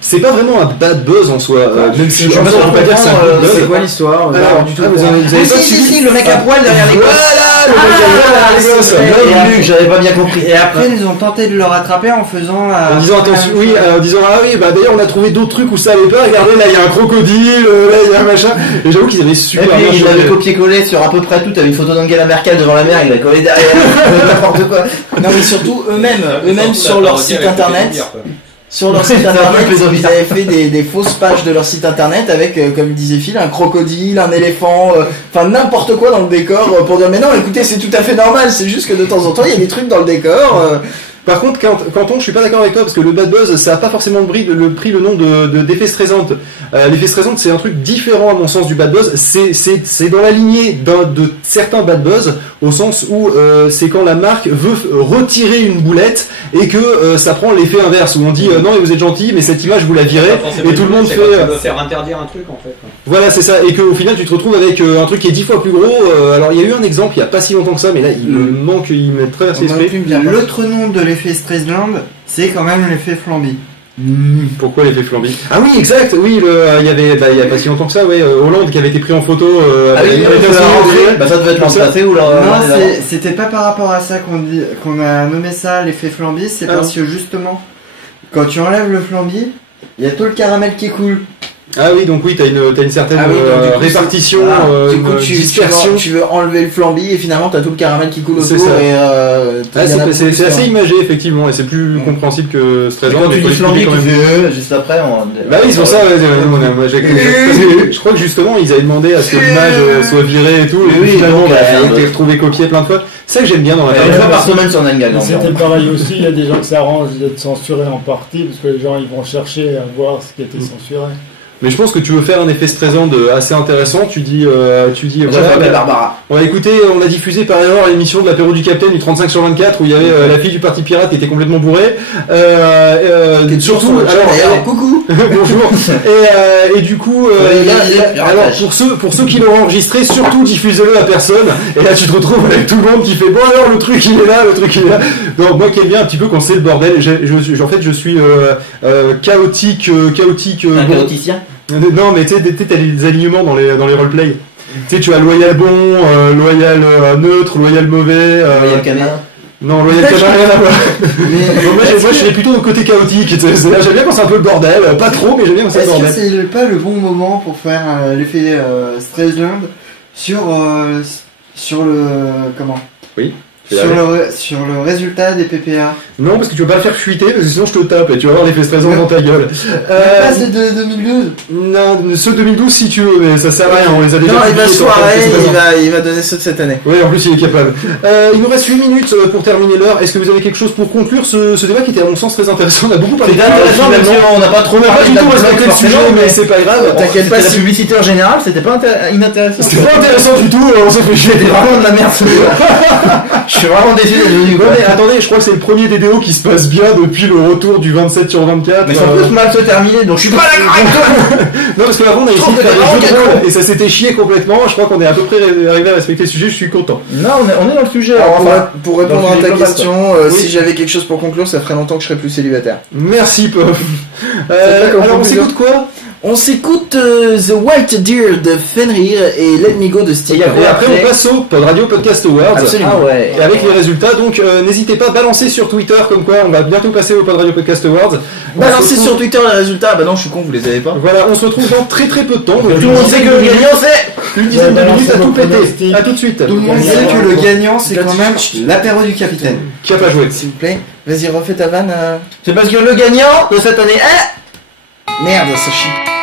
c'est pas vraiment un bad buzz en soi, même si je ne peux pas dire que c'est un good buzz. C'est quoi l'histoire? Alors, du tout. vous avez pas suivi Si, le mec à poil derrière les gosses. Voilà, le mec à les gosses. L'homme nu, j'avais pas bien compris. Et après, ils ont tenté de le rattraper en faisant. En disant attention, oui, en disant ah oui, bah d'ailleurs on a trouvé d'autres trucs où ça allait pas. Regardez, là il y a un crocodile, là il y a un machin. Et j'avoue qu'ils avaient Et super puis bien il avait joué. copié-collé sur à peu près tout. T'avais une photo d'Angela Merkel devant la mer, il a collé derrière. N'importe quoi. Non, mais surtout eux-mêmes sur leur site internet. Sur leur site C'est un peu internet, plaisant. ils avaient fait des fausses pages de leur site internet avec, comme disait Phil, un crocodile, un éléphant, enfin n'importe quoi dans le décor pour dire mais non, écoutez, c'est tout à fait normal, c'est juste que de temps en temps il y a des trucs dans le décor. Par contre, Quentin, je suis pas d'accord avec toi parce que le bad buzz, ça a pas forcément pris le nom d'effet stressante. L'effet stressante, c'est un truc différent à mon sens du bad buzz. C'est dans la lignée de certains bad buzz au sens où c'est quand la marque veut retirer une boulette et que ça prend l'effet inverse où on dit non mais vous êtes gentil mais cette image vous la virez et tout le monde fait. Tu dois faire interdire un truc en fait. Voilà, c'est ça, et qu'au final tu te retrouves avec un truc qui est 10 fois plus gros. Alors il y a eu un exemple il y a pas si longtemps que ça, mais là il me manque, il m'est traversé l'esprit. L'autre nom de l'effet Streisand, c'est quand même l'effet Flamby. Pourquoi l'effet Flamby? Ah oui, exact, oui, il y avait, il y a pas si longtemps que ça, ouais, Hollande qui avait été pris en photo. Ah oui, bah ça devait être l'an passé ou l'an Non, c'était pas par rapport à ça qu'on a nommé ça l'effet Flamby, c'est parce que justement, quand tu enlèves le Flamby, il y a tout le caramel qui coule. Ah oui, donc oui, t'as une certaine Ah oui, donc, du coup, répartition, du coup, une dispersion. tu veux enlever le flambi et finalement t'as tout le caramel qui coule C'est autour ça. et C'est assez imagé effectivement et c'est plus compréhensible que Streisand. Quand tu dis Flamby, quand même. juste après, Bah oui, c'est pour ça. Je crois que justement ils avaient demandé à ce que l'image soit virée et tout. Et Oui, finalement, donc, elle a été retrouvée copiée plein de fois. C'est ça que j'aime bien dans la une fois par semaine sur Nangag. Mais c'était pareil aussi, il y a des gens qui s'arrangent d'être censurés en partie parce que les gens ils vont chercher à voir ce qui a été censuré. Mais je pense que tu veux faire un effet stressant assez intéressant. Tu dis voilà, Barbara. on a écouté, on a diffusé par erreur l'émission de l'apéro du Capitaine du 35/24 où il y avait la fille du parti pirate qui était complètement bourrée. Surtout, alors, coucou. bonjour. Et du coup, alors pour ceux qui l'ont enregistré, surtout diffusez-le à personne. Et là, tu te retrouves avec tout le monde qui fait bon alors le truc il est là, le truc il est là. Donc moi qui aime bien un petit peu quand c'est le bordel. En fait, je suis chaotique. Un chaoticien. Non, mais tu sais, t'as des alignements dans les roleplay. Tu sais, tu as loyal bon, loyal neutre, loyal mauvais. Loyal canin. Non, loyal canin, rien à voir. Moi, je suis plutôt au côté chaotique. J'aime bien quand c'est un peu le bordel. Pas trop, mais j'aime bien quand c'est le Est-ce que bordel. c'est pas le bon moment pour faire l'effet Streisand sur le comment? Oui. Sur le résultat des PPA. Non, parce que tu veux pas le faire fuiter, parce que sinon je te tape et tu vas avoir l'effet stressant dans ta gueule. Pas ceux de 2012. Non, ceux 2012 si tu veux, mais ça sert à rien, on les a déjà Non, il va publiés, soirée, il va donner ceux de cette année. Oui, en plus il est capable. Il nous reste 8 minutes pour terminer l'heure. Est-ce que vous avez quelque chose pour conclure ce débat qui était à mon sens très intéressant? On a beaucoup parlé de intéressant, mais on n'a pas trop pas parlé du de tout la respecté le forcément, sujet, mais c'est pas grave. T'inquiète pas, La si publicité en général, c'était pas inintéressant. C'était pas intéressant du tout, on s'est fait chier. C'était vraiment de la merde. Je suis vraiment déçu d'être venu. Ouais, mais attendez, je crois que c'est le premier DDO qui se passe bien depuis le retour du 27/24. Mais sans plus mal se terminer, donc je suis pas d'accord avec toi. Non, parce qu'avant on a essayé de faire des jeux de rôle et ça s'était chié complètement. Je crois qu'on est à peu près arrivé à respecter le sujet, je suis content. Non, on est dans le sujet. Alors, Enfin, pour répondre donc, à ta global, question, Oui. si j'avais quelque chose pour conclure, ça ferait longtemps que je serais plus célibataire. Merci, Puff. pas comme Alors on conclusion. s'écoute quoi? On s'écoute The White Deer de Fenrir et Let Me Go de Steve. Et après on passe au Pod Radio Podcast Awards. Absolument. Ah ouais. Et avec les résultats, donc n'hésitez pas à balancer sur Twitter comme quoi on va bientôt passer au Pod Radio Podcast Awards. Balancez sur Twitter les résultats. Bah non, je suis con, vous les avez pas. Voilà, on se retrouve dans très très peu de temps. Donc Tout le monde sait que le gagnant c'est. une dizaine de Ouais, minutes à tout balancez vos péter. pronostics. À tout de suite. Tout le monde sait que le gagnant, c'est quand même l'apéro du capitaine. Qui a pas joué? S'il vous plaît. Vas-y, refais ta vanne. C'est parce que le gagnant de cette année est. Merde, ça chie.